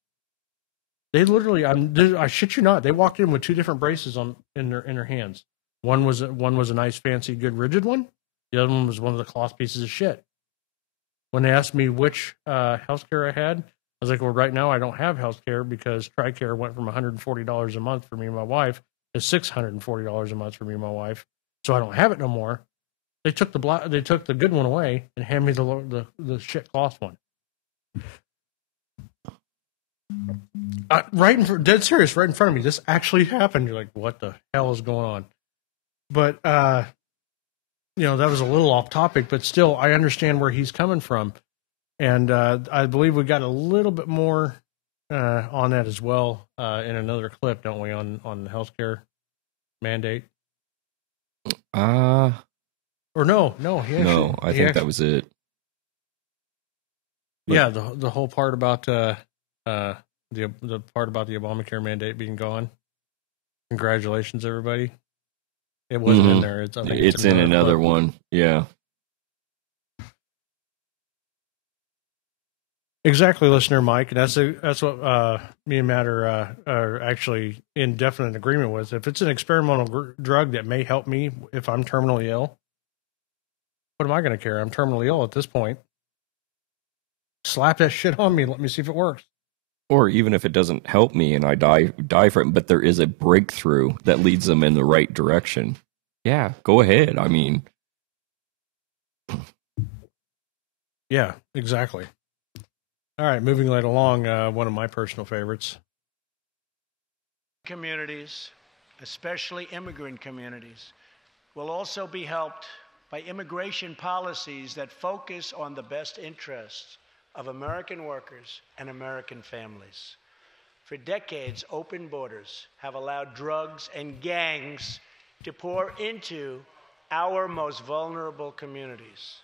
They literally, I shit you not, they walked in with 2 different braces in their hands. One was a nice, fancy, good, rigid one. The other one was one of the cloth pieces of shit. When they asked me which healthcare I had, I was like, well, right now I don't have healthcare because TRICARE went from $140 a month for me and my wife to $640 a month for me and my wife. So I don't have it no more. They took the good one away and handed me the shit cloth one. Dead serious, right in front of me. This actually happened. You're like, what the hell is going on? But that was a little off topic, but still, I understand where he's coming from, and I believe we got a little bit more on that as well in another clip, don't we? On the healthcare mandate. Or no, I think that was it. But, yeah, the whole part about the part about the Obamacare mandate being gone. Congratulations, everybody. It wasn't in there. It's in another one. Yeah. Exactly, listener Mike. And that's what me and Matt are actually in definite agreement with. If it's an experimental drug that may help me if I'm terminally ill, what am I going to care? I'm terminally ill at this point. Slap that shit on me. Let me see if it works. Or even if it doesn't help me and I die for it, but there is a breakthrough that leads them in the right direction. Yeah, go ahead. I mean, Yeah, exactly. All right, moving right along. One of my personal favorites. Communities, especially immigrant communities, will also be helped by immigration policies that focus on the best interests of American workers and American families. For decades, open borders have allowed drugs and gangs to pour into our most vulnerable communities.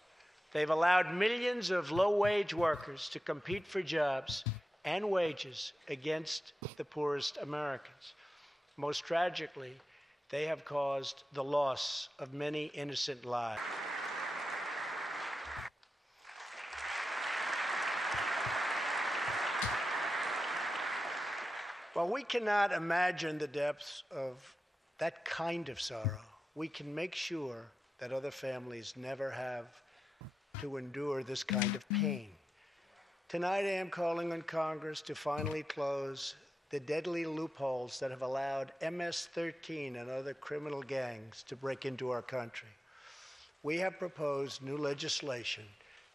They've allowed millions of low-wage workers to compete for jobs and wages against the poorest Americans. Most tragically, they have caused the loss of many innocent lives. While we cannot imagine the depths of that kind of sorrow, we can make sure that other families never have to endure this kind of pain. Tonight, I am calling on Congress to finally close the deadly loopholes that have allowed MS-13 and other criminal gangs to break into our country. We have proposed new legislation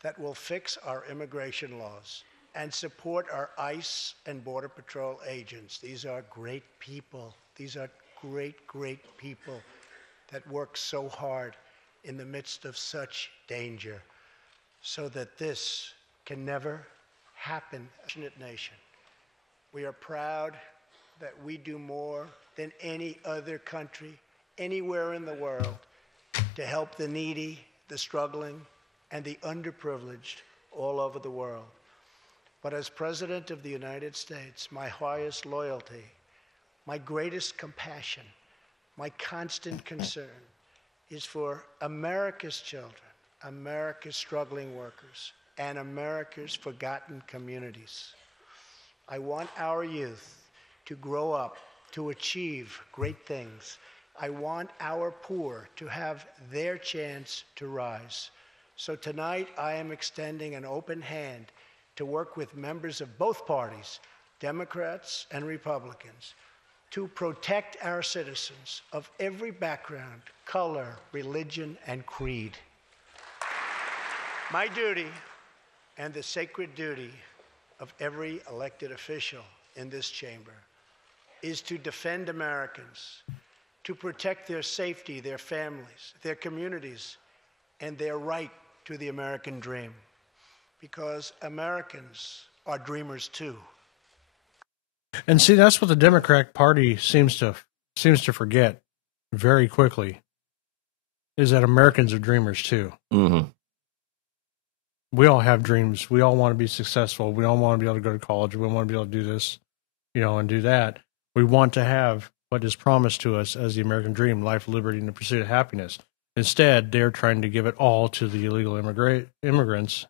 that will fix our immigration laws and support our ICE and Border Patrol agents. These are great people. These are great, great people that work so hard in the midst of such danger, so that this can never happen. Passionate nation. We are proud that we do more than any other country anywhere in the world to help the needy, the struggling, and the underprivileged all over the world. But as President of the United States, my highest loyalty, my greatest compassion, my constant concern is for America's children, America's struggling workers, and America's forgotten communities. I want our youth to grow up to achieve great things. I want our poor to have their chance to rise. So tonight, I am extending an open hand to work with members of both parties, Democrats and Republicans, to protect our citizens of every background, color, religion, and creed. My duty, and the sacred duty of every elected official in this chamber, is to defend Americans, to protect their safety, their families, their communities, and their right to the American dream. Because Americans are dreamers too. And see, that's what the Democratic Party seems to forget very quickly, is that Americans are dreamers too. mm-hmm. We all have dreams. We all want to be successful. We all want to be able to go to college. We want to be able to do this, and do that. We want to have what is promised to us as the American dream: life, liberty, and the pursuit of happiness. Instead, they're trying to give it all to the illegal immigrants,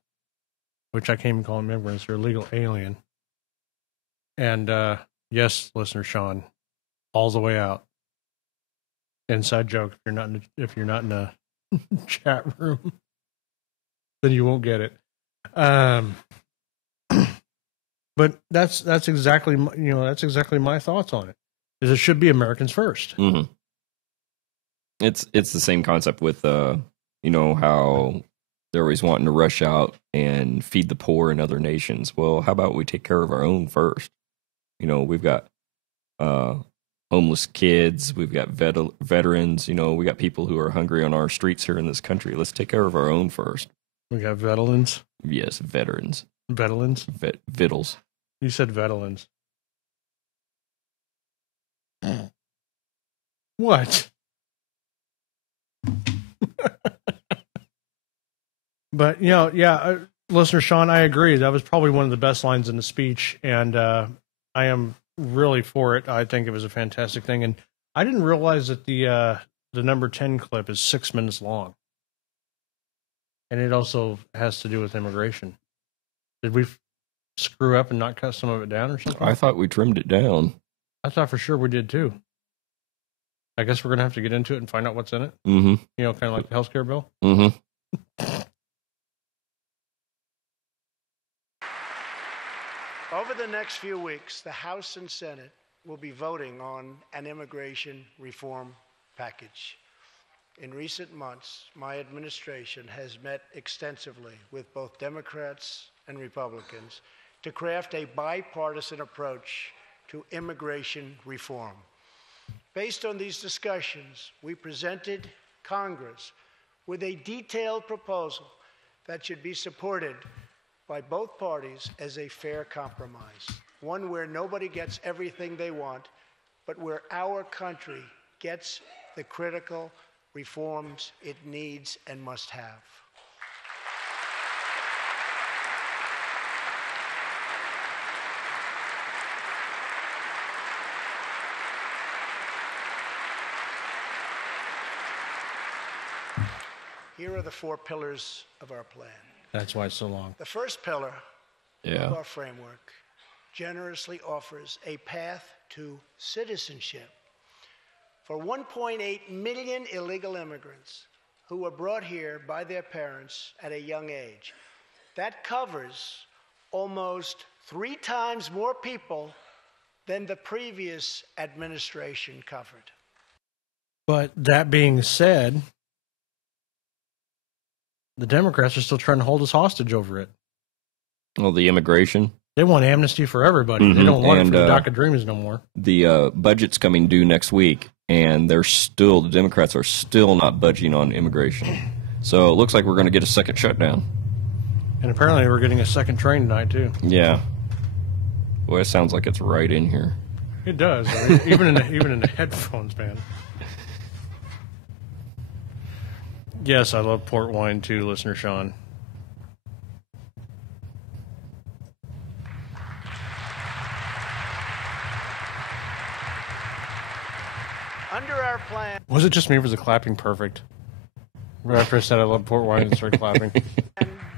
which I can't even call them immigrants. They're illegal alien. And yes, listener Sean, all the way out. Inside joke. If you're not in a chat room, then you won't get it. But that's exactly my thoughts on it. Is it should be Americans first. Mm-hmm. It's the same concept with how they're always wanting to rush out and feed the poor in other nations. Well, how about we take care of our own first? We've got homeless kids, we've got veterans, we got people who are hungry on our streets here in this country. Let's take care of our own first. We got veterans. Yes, veterans. Veterans? Vittles. You said veterans. What? But, listener Sean, I agree. That was probably one of the best lines in the speech, and I am really for it. I think it was a fantastic thing, and I didn't realize that the number 10 clip is 6 minutes long, and it also has to do with immigration. Did we screw up and not cut some of it down or something? I thought we trimmed it down. I thought for sure we did too. I guess we're going to have to get into it and find out what's in it. Mm-hmm. You know, kind of like the healthcare bill. Mm-hmm. Over the next few weeks, the House and Senate will be voting on an immigration reform package. In recent months, my administration has met extensively with both Democrats and Republicans to craft a bipartisan approach to immigration reform. Based on these discussions, we presented Congress with a detailed proposal that should be supported by both parties as a fair compromise, one where nobody gets everything they want, but where our country gets the critical reforms it needs and must have. Here are the 4 pillars of our plan. That's why it's so long. The first pillar Yeah. of our framework generously offers a path to citizenship for 1.8 million illegal immigrants who were brought here by their parents at a young age. That covers almost 3 times more people than the previous administration covered. But that being said, the Democrats are still trying to hold us hostage over it. Well, the immigration. They want amnesty for everybody. They don't want it for the DACA Dreamers no more. The budget's coming due next week, and the Democrats are still not budging on immigration. So it looks like we're going to get a second shutdown. And apparently we're getting a second train tonight, too. Yeah. Boy, it sounds like it's right in here. It does. I mean, even in the headphones, man. Yes, I love port wine too, listener Sean. Under our plan, Was it just me or was the clapping perfect? Right after I said I love port wine and started clapping.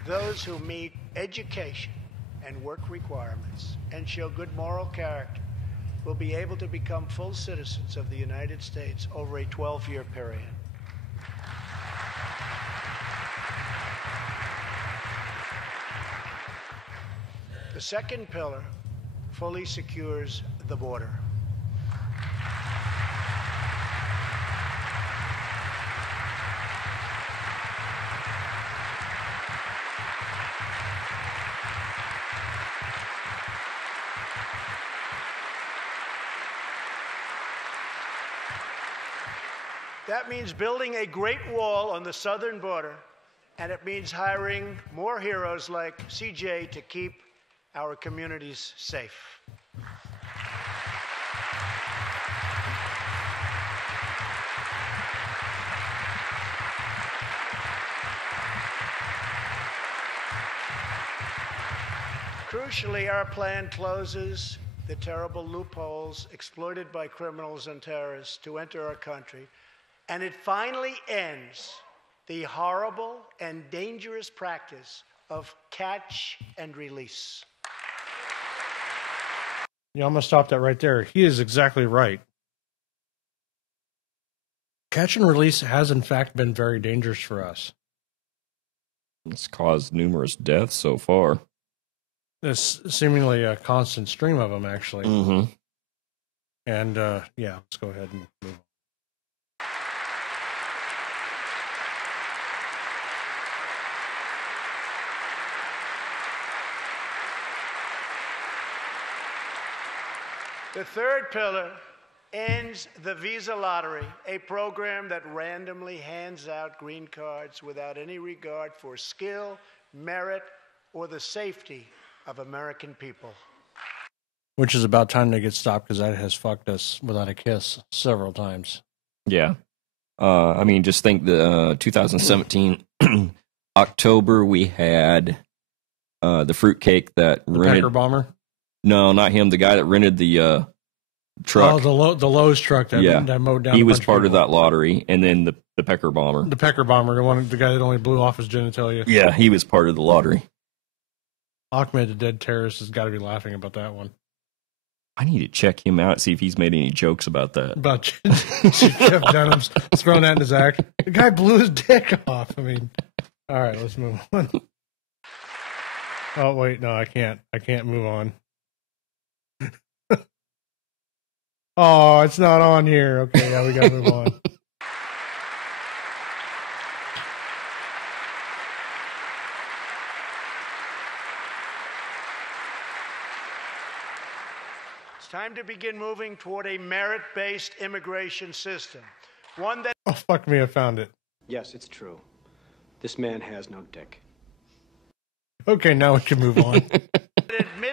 those who meet education and work requirements and show good moral character will be able to become full citizens of the United States over a 12-year period. The second pillar fully secures the border. That means building a great wall on the southern border, and it means hiring more heroes like CJ to keep our communities safe. Crucially, our plan closes the terrible loopholes exploited by criminals and terrorists to enter our country, and it finally ends the horrible and dangerous practice of catch and release. Yeah, I'm going to stop that right there. He is exactly right. Catch and release has, in fact, been very dangerous for us. It's caused numerous deaths so far. There's seemingly a constant stream of them, actually. Mm-hmm. And, yeah, let's go ahead and move on. The third pillar ends the visa lottery, a program that randomly hands out green cards without any regard for skill, merit, or the safety of American people. Which is about time to get stopped because that has fucked us without a kiss several times. Yeah. I mean, just think the 2017 October, we had the fruitcake that The rented. Pecker Bomber? No, not him. The guy that rented the truck. Oh, the Lowe's truck that, Yeah. that mowed down. He a was bunch part of people. that lottery, and then the Pecker Bomber. The Pecker Bomber, the guy that only blew off his genitalia. Yeah, he was part of the lottery. Ahmed, the dead terrorist, has got to be laughing about that one. I need to check him out, see if he's made any jokes about that. About Jeff Dunham's throwing that in his act. The guy blew his dick off. I mean, all right, let's move on. Oh, wait, no, I can't. I can't move on. Oh, it's not on here. Okay, yeah, we got to move on. It's time to begin moving toward a merit-based immigration system. One that Oh, fuck me, I found it. Yes, it's true. This man has no dick. Okay, now we can move on.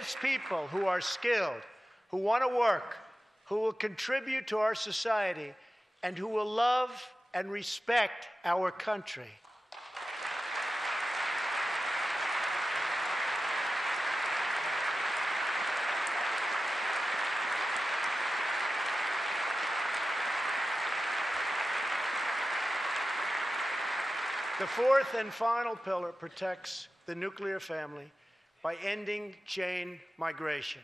admits people who are skilled, who want to work, who will contribute to our society, and who will love and respect our country. The fourth and final pillar protects the nuclear family by ending chain migration.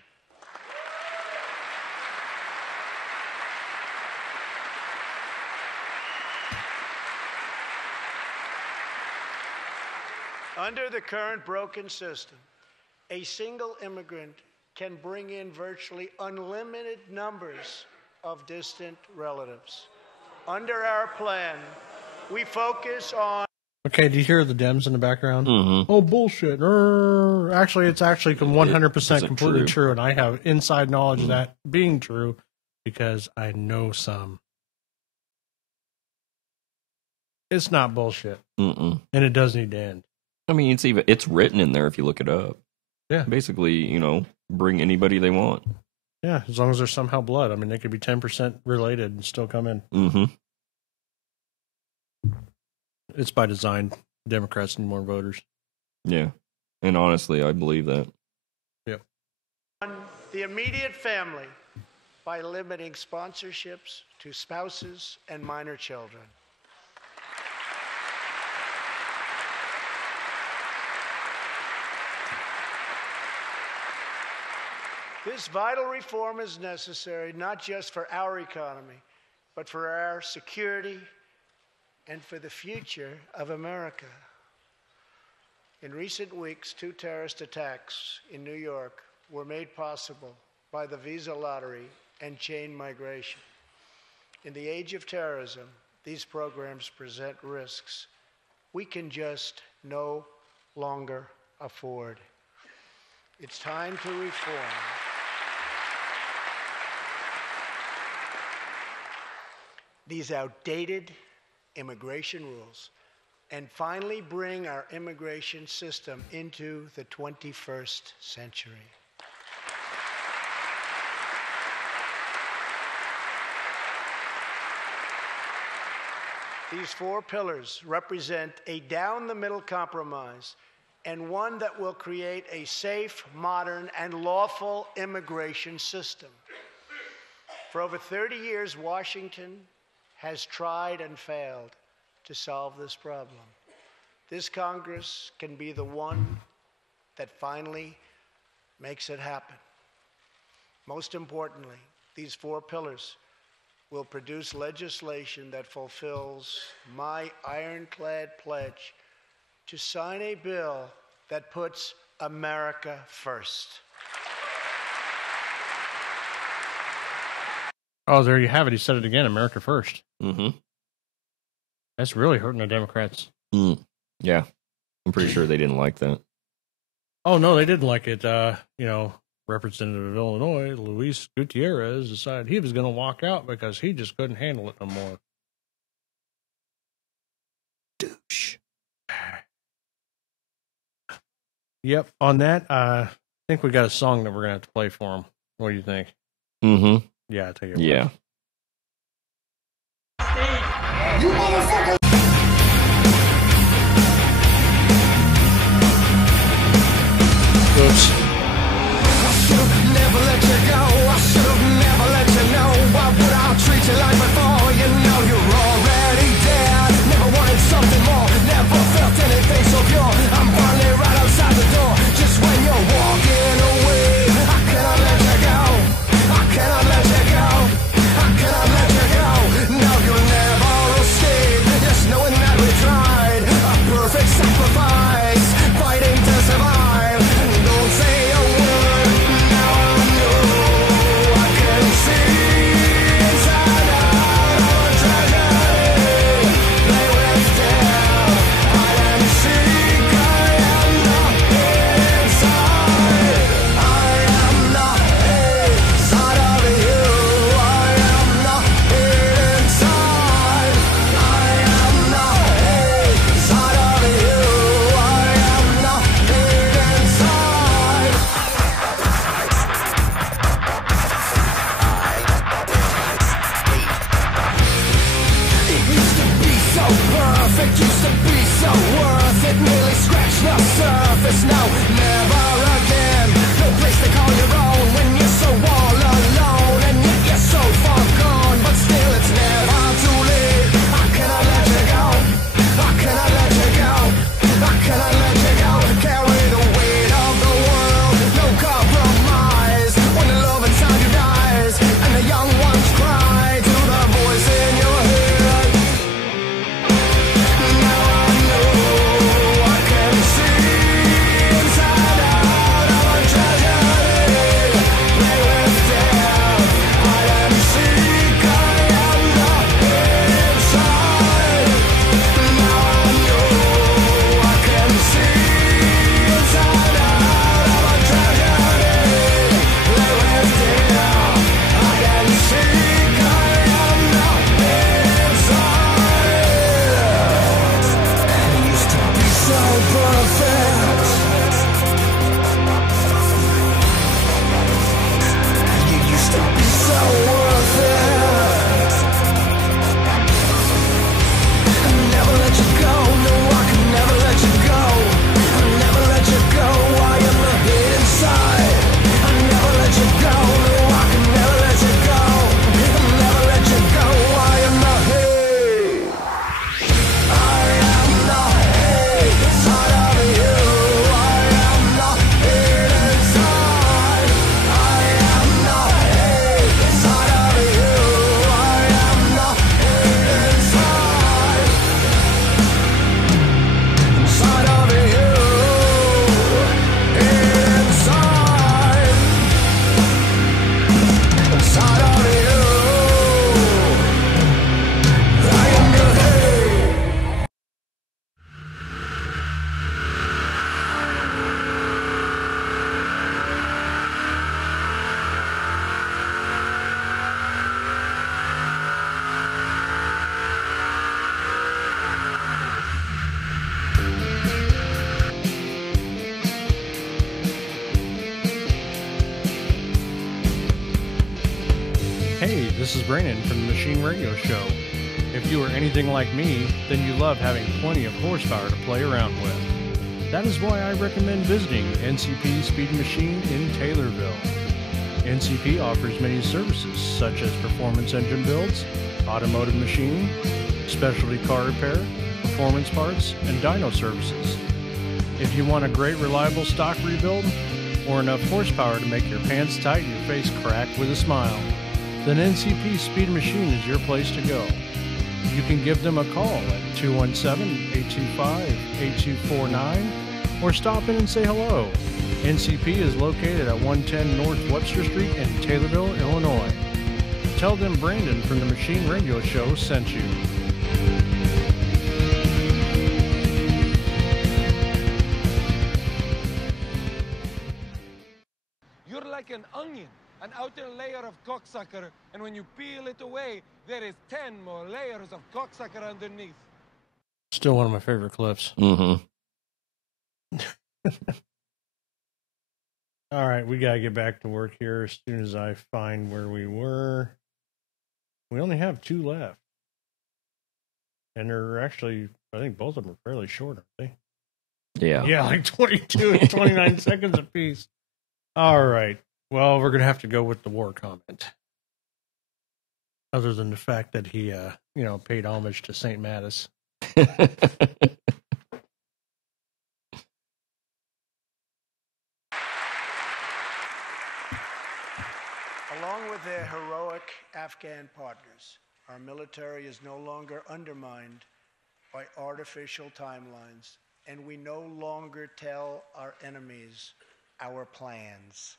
Under the current broken system, a single immigrant can bring in virtually unlimited numbers of distant relatives. Under our plan, we focus on Okay, do you hear the Dems in the background? Mm-hmm. Oh, bullshit. Actually, it's actually 100% completely true, and I have inside knowledge of that being true because I know some. It's not bullshit, Mm-mm. and it does need to end. I mean, it's written in there if you look it up. Yeah. Basically, bring anybody they want. Yeah, as long as there's somehow blood. I mean, they could be 10% related and still come in. Mm-hmm. It's by design. Democrats need more voters. Yeah. And honestly, I believe that. Yep. the immediate family by limiting sponsorships to spouses and minor children. This vital reform is necessary not just for our economy, but for our security and for the future of America. In recent weeks, 2 terrorist attacks in New York were made possible by the visa lottery and chain migration. In the age of terrorism, these programs present risks we can just no longer afford. It's time to reform. These outdated immigration rules and finally bring our immigration system into the 21st century. These 4 pillars represent a down-the-middle compromise and one that will create a safe, modern, and lawful immigration system. For over 30 years, Washington has tried and failed to solve this problem. This Congress can be the one that finally makes it happen. Most importantly, these 4 pillars will produce legislation that fulfills my ironclad pledge to sign a bill that puts America first. Oh, there you have it. He said it again. America first. Mm-hmm. That's really hurting the Democrats. Yeah. I'm pretty sure they didn't like that. Oh, no, they didn't like it. Representative of Illinois, Luis Gutierrez, decided he was going to walk out because he just couldn't handle it no more. Douche. Yep. On that, I think we got a song that we're going to have to play for him. What do you think? Mm-hmm. Yeah, I take it. Yeah. Oops. Never let you go. I should've never let you know. Why would I treat you like before? You know you're already dead. Never wanted something more. Never felt anything so pure. I'm finally right outside the door. Just when you're used to be so worth it, nearly scratched the surface. Now, never again. No place to call your own when you're so all alone, and yet you're so far gone. But still, it's never too late. How can I let you go? How can I let you go? How can I let you go? Carry the weight of the world, no compromise. When the love inside you dies, and the young ones cry to the voice in your head. Now I know I can see inside out of a tragedy. Play with death, hide and seek. I am the inside. Now I know I can see inside out of a tragedy. Play with death, hide and seek. I am the inside. You used to be so perfect. You used to be so worth it. I'll never let you go. No, I can never let you go. I'll never let you go. I am the hate inside. I'll never let you go. No, I can never let you go. I'll never let you go. I am the hate. I am the hate inside of you. I am the hate inside. I am the hate inside of you. I am the hate inside. Inside of you. Inside. Inside of you. I am the hate. Hey, this is Brandon from the Machine Radio Show. If you are anything like me, then you love having plenty of horsepower to play around with. That is why I recommend visiting NCP Speed Machine in Taylorville. NCP offers many services such as performance engine builds, automotive machining, specialty car repair, performance parts, and dyno services. If you want a great reliable stock rebuild or enough horsepower to make your pants tight and your face crack with a smile, then NCP Speed Machine is your place to go. You can give them a call at 217-825-8249 or stop in and say hello. NCP is located at 110 North Webster Street in Taylorville, Illinois. Tell them Brandon from the Machine Radio Show sent you. You're like an onion, an outer layer of cocksucker, and when you peel it away, there is 10 more layers of cocksucker underneath. Still one of my favorite clips. Mm-hmm. All right, we got to get back to work here as soon as I find where we were. We only have 2 left. And they're actually, I think both of them are fairly short, aren't they? Yeah. Yeah, like 22 and 29 seconds apiece. All right. Well, we're going to have to go with the war comment. Other than the fact that he, paid homage to St. Mattis. Along with their heroic Afghan partners, our military is no longer undermined by artificial timelines, and we no longer tell our enemies our plans.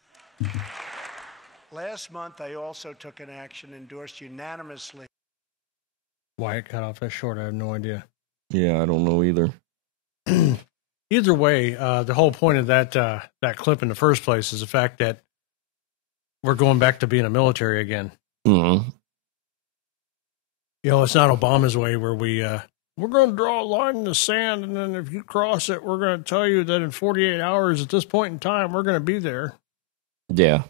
Last month, I also took an action endorsed unanimously. Why it cut off that short, I have no idea. Yeah, I don't know either. Either way, the whole point of that clip in the first place is the fact that we're going back to being a military again. Mm-hmm. It's not Obama's way where we're going to draw a line in the sand, and then if you cross it, we're going to tell you that in 48 hours at this point in time, we're going to be there. Yeah.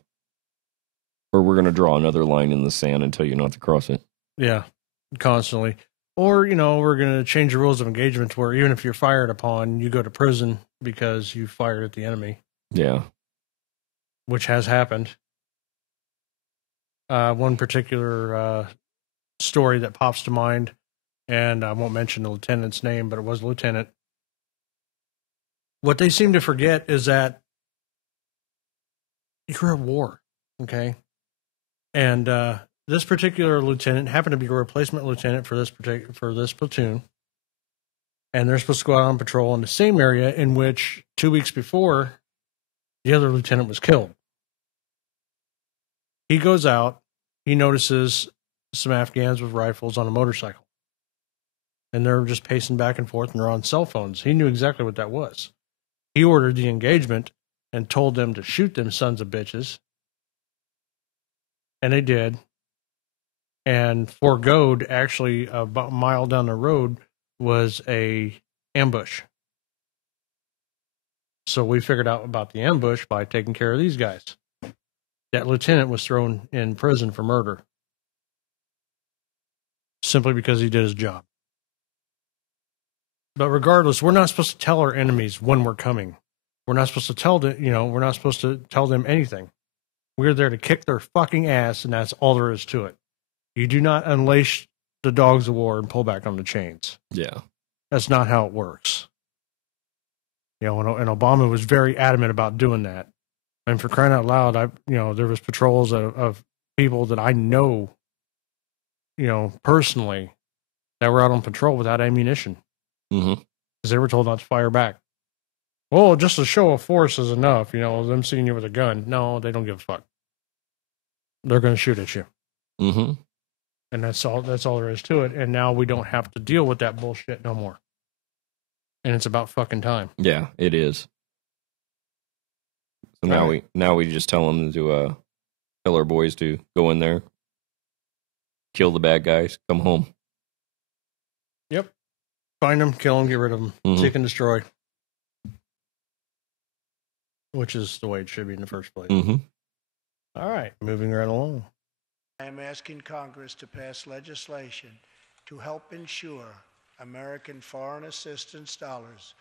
Or we're going to draw another line in the sand and tell you not to cross it. Yeah, constantly. Or, we're going to change the rules of engagement to where even if you're fired upon, you go to prison because you fired at the enemy, Yeah. which has happened. One particular story that pops to mind, and I won't mention the lieutenant's name, but it was a lieutenant. What they seem to forget is that you're at war, okay? And this particular lieutenant happened to be a replacement lieutenant for this platoon, and they're supposed to go out on patrol in the same area in which 2 weeks before the other lieutenant was killed. He goes out, he notices some Afghans with rifles on a motorcycle, and they're just pacing back and forth, and they're on cell phones. He knew exactly what that was. He ordered the engagement and told them to shoot them sons of bitches. And they did. And foregoed, actually, about a mile down the road, was a ambush. So we figured out about the ambush by taking care of these guys. That lieutenant was thrown in prison for murder. Simply because he did his job. But regardless, we're not supposed to tell our enemies when we're coming. We're not supposed to tell them, we're not supposed to tell them anything. We're there to kick their fucking ass, and that's all there is to it. You do not unleash the dogs of war and pull back on the chains. Yeah. That's not how it works. And Obama was very adamant about doing that. And for crying out loud, there was patrols of people that I know, personally, that were out on patrol without ammunition. Mm-hmm. Because they were told not to fire back. Well, just a show of force is enough, them seeing you with a gun. No, they don't give a fuck. They're going to shoot at you. Mm-hmm. And that's all there is to it. And now we don't have to deal with that bullshit no more. And it's about fucking time. Yeah, it is. So now we just tell them to tell our boys to go in there, kill the bad guys, come home. Yep. Find them, kill them, get rid of them. Mm-hmm. Seek and destroy. Which is the way it should be in the first place. Mm-hmm. All right, moving right along. I am asking Congress to pass legislation to help ensure American foreign assistance dollars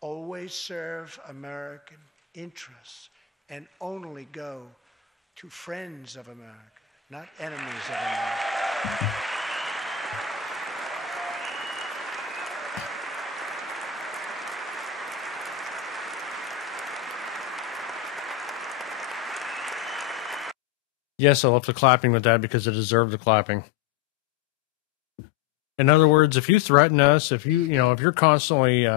always serve American interests and only go to friends of America, not enemies of America. Yes, I love the clapping with that because it deserved the clapping. In other words, if you threaten us, if you're constantly,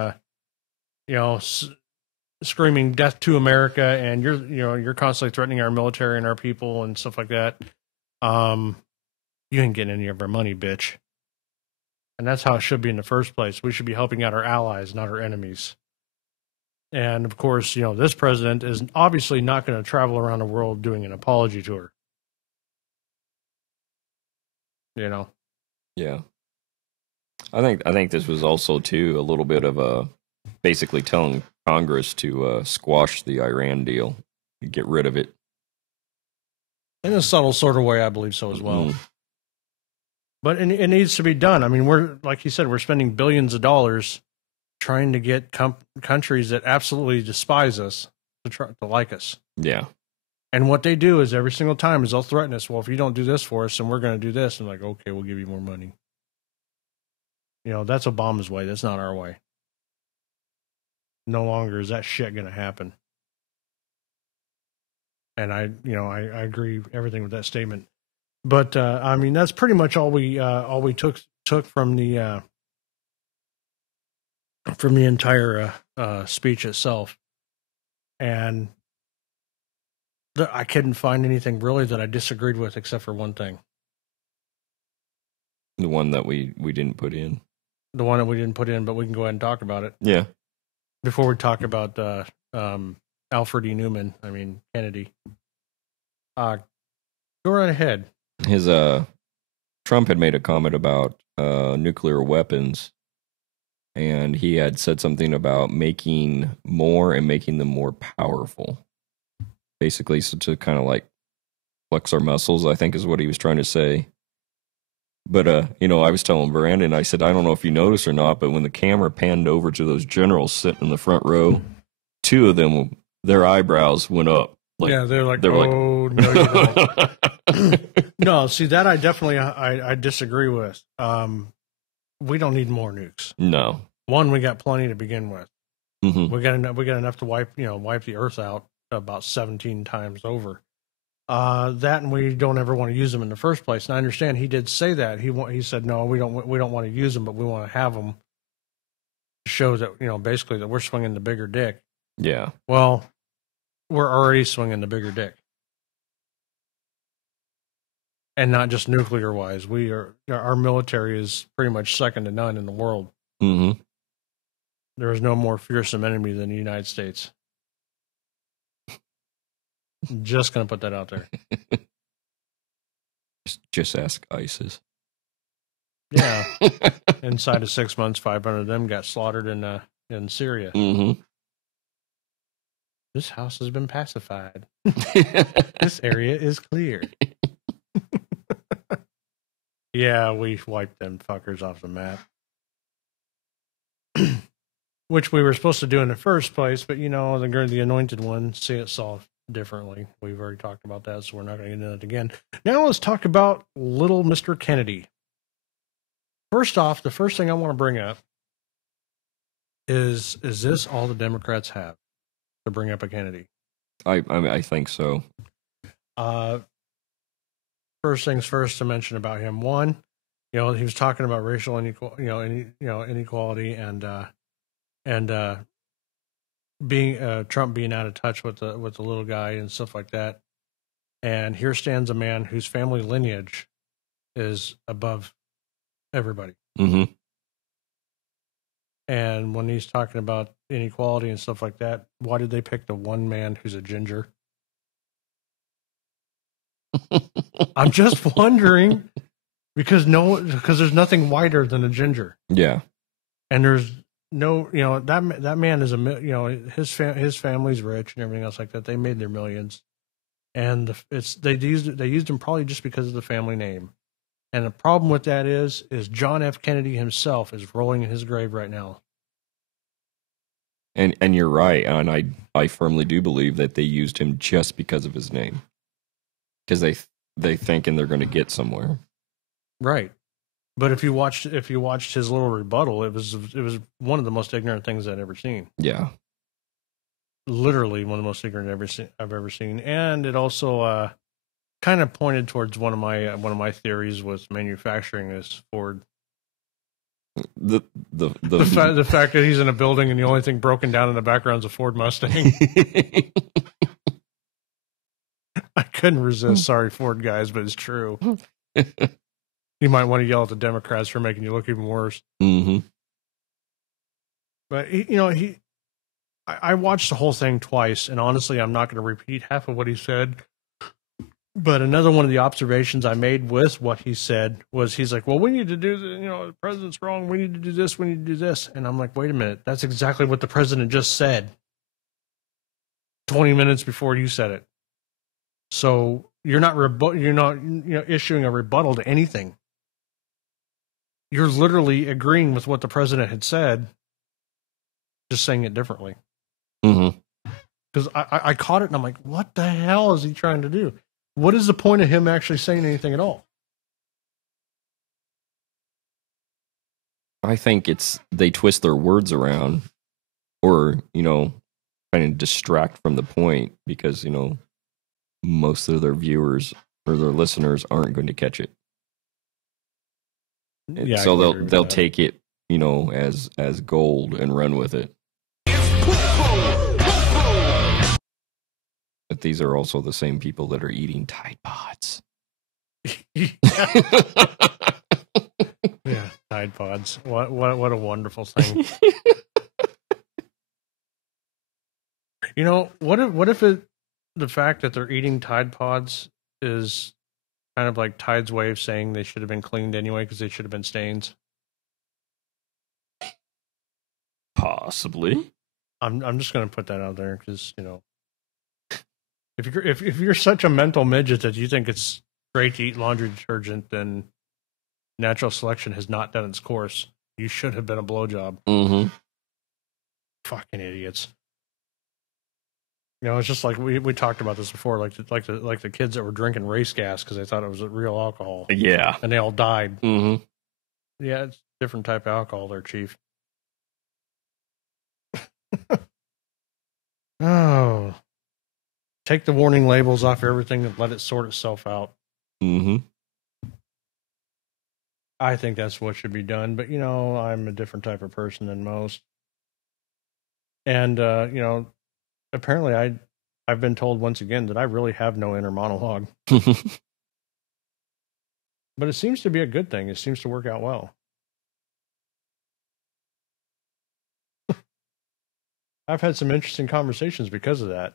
screaming death to America, and you're constantly threatening our military and our people and stuff like that, you ain't getting any of our money, bitch. And that's how it should be in the first place. We should be helping out our allies, not our enemies. And of course, this president is obviously not going to travel around the world doing an apology tour. Yeah. I think this was also too a little bit of basically telling Congress to squash the Iran deal, get rid of it. In a subtle sort of way, I believe so as well. Mm-hmm. But it needs to be done. I mean, we're, like you said, we're spending billions of dollars trying to get countries that absolutely despise us to like us. Yeah. And what they do is every single time is they'll threaten us. Well, if you don't do this for us, then we're going to do this. And like, okay, we'll give you more money. That's Obama's way. That's not our way. No longer is that shit going to happen. And I agree everything with that statement. But I mean, that's pretty much all we took from the entire speech itself. And I couldn't find anything really that I disagreed with except for one thing. The one that we didn't put in. The one that we didn't put in, but we can go ahead and talk about it. Yeah. Before we talk about Alfred E. Newman, Kennedy. Go right ahead. His Trump had made a comment about nuclear weapons, and he had said something about making more and making them more powerful. Basically, so to kind of like flex our muscles, I think is what he was trying to say. But I was telling Brandon, I said, I don't know if you noticed or not, but when the camera panned over to those generals sitting in the front row, two of them, their eyebrows went up. Yeah, they're like, like, oh, no, you don't. No, see, that I definitely I disagree with. We don't need more nukes. No. One, we got plenty to begin with. Mm-hmm. We got enough to wipe the earth out about 17 times over. That, and we don't ever want to use them in the first place. And I understand he did say that. He said, no, we don't want to use them, but we want to have them to show that, basically that we're swinging the bigger dick. Yeah. Well, we're already swinging the bigger dick. And not just nuclear wise. Our military is pretty much second to none in the world. Mm-hmm. There is no more fearsome enemy than the United States. Just going to put that out there. Just ask ISIS. Yeah. Inside of 6 months, 500 of them got slaughtered in Syria. Mm-hmm. This house has been pacified. This area is clear. Yeah, we wiped them fuckers off the map. Which we were supposed to do in the first place, but the anointed one saw differently. We've already talked about that, so we're not going to get into that again. Now let's talk about little Mr. Kennedy. First off, the first thing I want to bring up is this all the Democrats have to bring up a Kennedy? I think so. First things first to mention about him. One, he was talking about racial inequality and being Trump being out of touch with the little guy and stuff like that. And here stands a man whose family lineage is above everybody. Mm-hmm. And when he's talking about inequality and stuff like that, why did they pick the one man who's a ginger? I'm just wondering because there's nothing whiter than a ginger. Yeah. And there's no, that man is his family's rich and everything else like that. They made their millions, and they used him probably just because of the family name. And the problem with that is John F. Kennedy himself is rolling in his grave right now. And you're right, and I firmly do believe that they used him just because of his name, because they thinking they're going to get somewhere. Right. But if you watched his little rebuttal, it was one of the most ignorant things I'd ever seen. Yeah. Literally one of the most ignorant I've ever seen. And it also kind of pointed towards one of my theories with manufacturing is Ford. The fact that he's in a building and the only thing broken down in the background is a Ford Mustang. I couldn't resist. Sorry, Ford guys, but it's true. You might want to yell at the Democrats for making you look even worse. Mm-hmm. But I watched the whole thing twice, and honestly, I'm not going to repeat half of what he said. But another one of the observations I made with what he said was he's like, well, we need to do this, the president's wrong. We need to do this. We need to do this. And I'm like, wait a minute. That's exactly what the president just said 20 minutes before you said it. So you're not issuing a rebuttal to anything. You're literally agreeing with what the president had said, just saying it differently. Mm-hmm. Because I caught it and I'm like, what the hell is he trying to do? What is the point of him actually saying anything at all? I think they twist their words around or, kind of distract from the point because, most of their viewers or their listeners aren't going to catch it. Yeah, so they'll take it, as gold and run with it. But these are also the same people that are eating Tide Pods. Yeah, Tide Pods. What a wonderful thing. What if the fact that they're eating Tide Pods is kind of like Tide's way of saying they should have been cleaned anyway because they should have been stains? Possibly. I'm just going to put that out there because if you're such a mental midget that you think it's great to eat laundry detergent, then Natural selection has not done its course. You should have been a blowjob. Mm-hmm. Fucking idiots. You know, it's just like we talked about this before, like the kids that were drinking race gas because they thought it was real alcohol, Yeah. and they all died. Mm-hmm. Yeah, it's a different type of alcohol there, Chief. Oh. Take the warning labels off everything and let it sort itself out. Mm-hmm. I think that's what should be done, but, you know, I'm a different type of person than most. And, you know, apparently I've been told once again that I really have no inner monologue. But it seems to be a good thing. It seems to work out well. I've had some interesting conversations because of that.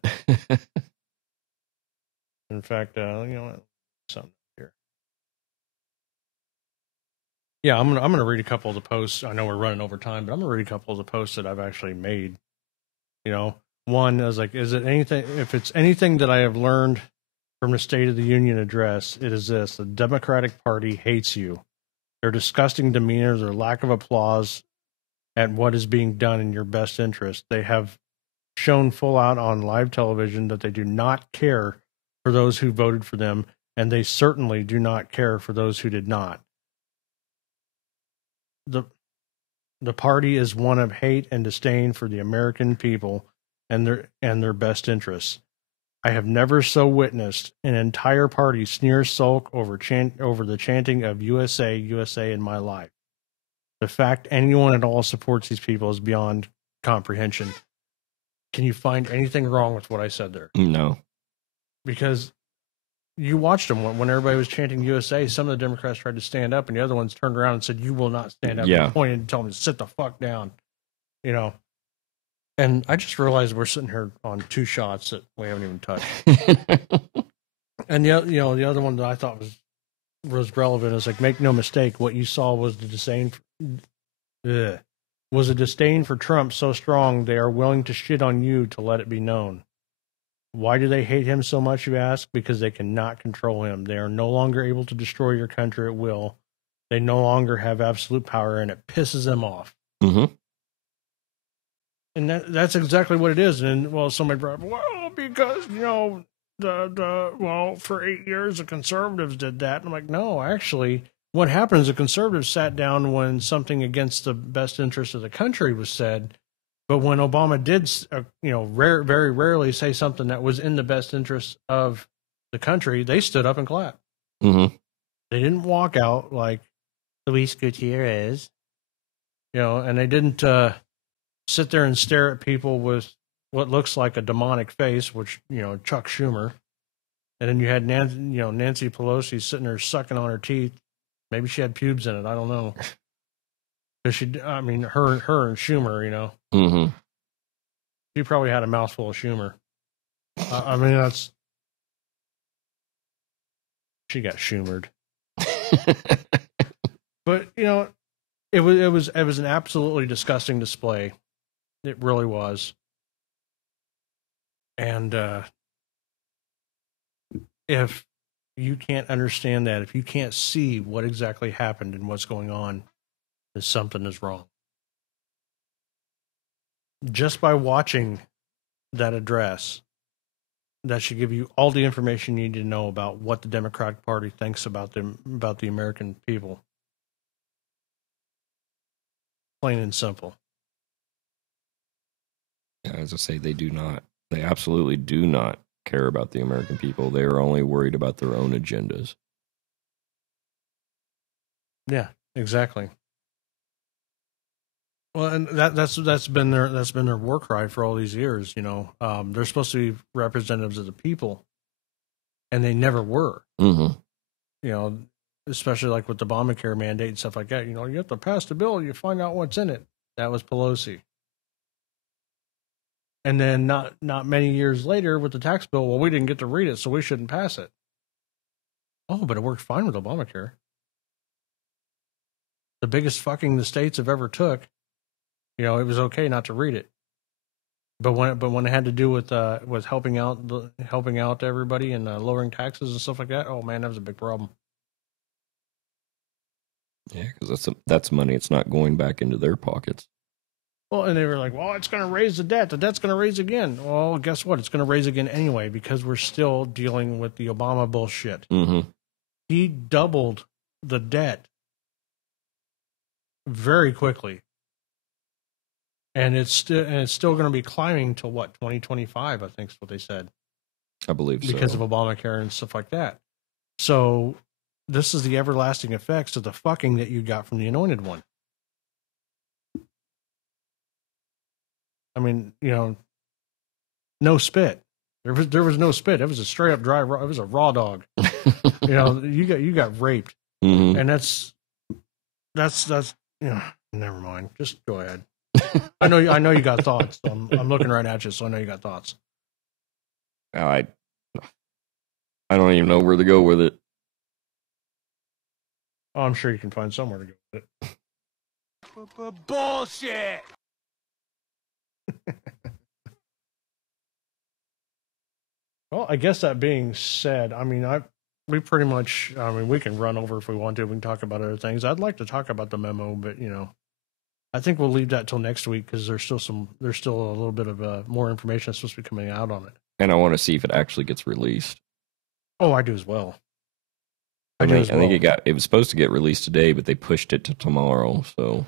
In fact, you know, something here. Yeah, I'm gonna read a couple of the posts. I know we're running over time, but I'm gonna read a couple of the posts that I've actually made. You know, one is like, is it anything? If it's anything that I have learned from the State of the Union address, it is this: the Democratic Party hates you. Their disgusting demeanor, their lack of applause at what is being done in your best interest. They have shown full out on live television that they do not care for those who voted for them, and they certainly do not care for those who did not. The party is one of hate and disdain for the American people and their best interests. I have never so witnessed an entire party sneer sulk over the chanting of USA, USA in my life. The fact anyone at all supports these people is beyond comprehension. Can you find anything wrong with what I said there? No. Because you watched them when everybody was chanting USA. Some of the Democrats tried to stand up, and the other ones turned around and said, "You will not stand up." Yeah. And pointed and told them to sit the fuck down. You know. And I just realized we're sitting here on two shots that we haven't even touched. And the other one that I thought was relevant is like, make no mistake, what you saw was the disdain. Was a disdain for Trump so strong they are willing to shit on you to let it be known. Why do they hate him so much, you ask? Because they cannot control him. They are no longer able to destroy your country at will. They no longer have absolute power, and it pisses them off. Mm-hmm. And that's exactly what it is. And, well, somebody brought up, well, because, you know, for 8 years, the conservatives did that. And I'm like, no, actually, what happened is the conservatives sat down when something against the best interest of the country was said. But when Obama did, very rarely say something that was in the best interest of the country, they stood up and clapped. Mm-hmm. They didn't walk out like Luis Gutierrez, and they didn't sit there and stare at people with what looks like a demonic face, which, Chuck Schumer. And then you had Nancy Pelosi sitting there sucking on her teeth. Maybe she had pubes in it. I don't know. Because her and Schumer, Mm-hmm. she probably had a mouthful of Schumer. She got Schumered. But, it was an absolutely disgusting display. It really was. And if you can't understand that, if you can't see what exactly happened and what's going on, then something is wrong. Just by watching that address, that should give you all the information you need to know about what the Democratic Party thinks about the American people. Plain and simple. Yeah, as I say, they absolutely do not care about the American people. They are only worried about their own agendas. Yeah, exactly. Well, and that's been their war cry for all these years. They're supposed to be representatives of the people, and they never were. Mm-hmm. Especially like with the Obamacare mandate and stuff like that. You have to pass the bill, you find out what's in it. That was Pelosi. And then not many years later with the tax bill, well, we didn't get to read it, so we shouldn't pass it. Oh, but it worked fine with Obamacare. The biggest fucking the states have ever took. It was okay not to read it. But when it had to do with helping out everybody and lowering taxes and stuff like that, oh man, that was a big problem. Yeah, because that's money. It's not going back into their pockets. Well, and they were like, well, it's going to raise the debt. The debt's going to raise again. Well, guess what? It's going to raise again anyway because we're still dealing with the Obama bullshit. Mm-hmm. He doubled the debt very quickly. And it's still going to be climbing to what, 2025, I think is what they said. I believe so. Because of Obamacare and stuff like that. So this is the everlasting effects of the fucking that you got from the Anointed One. I mean, you know, no spit. There was no spit. It was a straight up dry. It was a raw dog. You know, you got raped, Mm-hmm. and that's you know. Never mind. Just go ahead. I know you got thoughts. I'm looking right at you, so I know you got thoughts. I don't even know where to go with it. Oh, I'm sure you can find somewhere to go with it. Bullshit! Well, I guess that being said, I mean, we pretty much, I mean, we can run over if we want to. We can talk about other things. I'd like to talk about the memo, but you know, I think we'll leave that till next week because there's still a little bit of more information that's supposed to be coming out on it. And I want to see if it actually gets released. Oh, I do as well. I think it was supposed to get released today, but they pushed it to tomorrow. So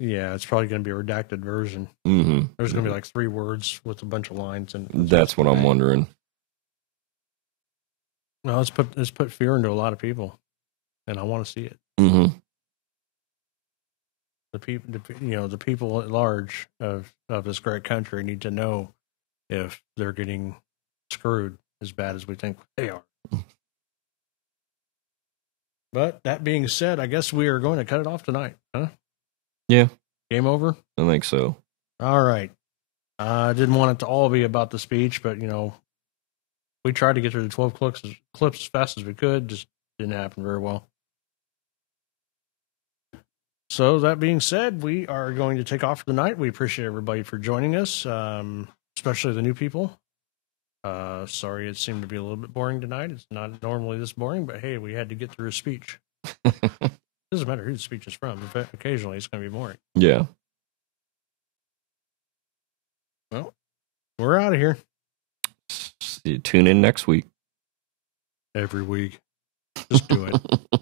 yeah, it's probably going to be a redacted version. mm-hmm. There's going to be like 3 words with a bunch of lines, and That's what I'm wondering. well, it's put fear into a lot of people, and I want to see it. Mm-hmm. The people at large of this great country need to know if they're getting screwed as bad as we think they are. But that being said, I guess we are going to cut it off tonight, huh? Yeah. Game over? I think so. All right. I didn't want it to all be about the speech, but, you know, we tried to get through the 12 clips as fast as we could. Just didn't happen very well. So that being said, we are going to take off for the night. We appreciate everybody for joining us, especially the new people. Sorry, it seemed to be a little bit boring tonight. It's not normally this boring, but hey, we had to get through a speech. Doesn't matter who the speech is from. Occasionally, it's going to be boring. Yeah. Well, we're out of here. Tune in next week. Every week. Just do it.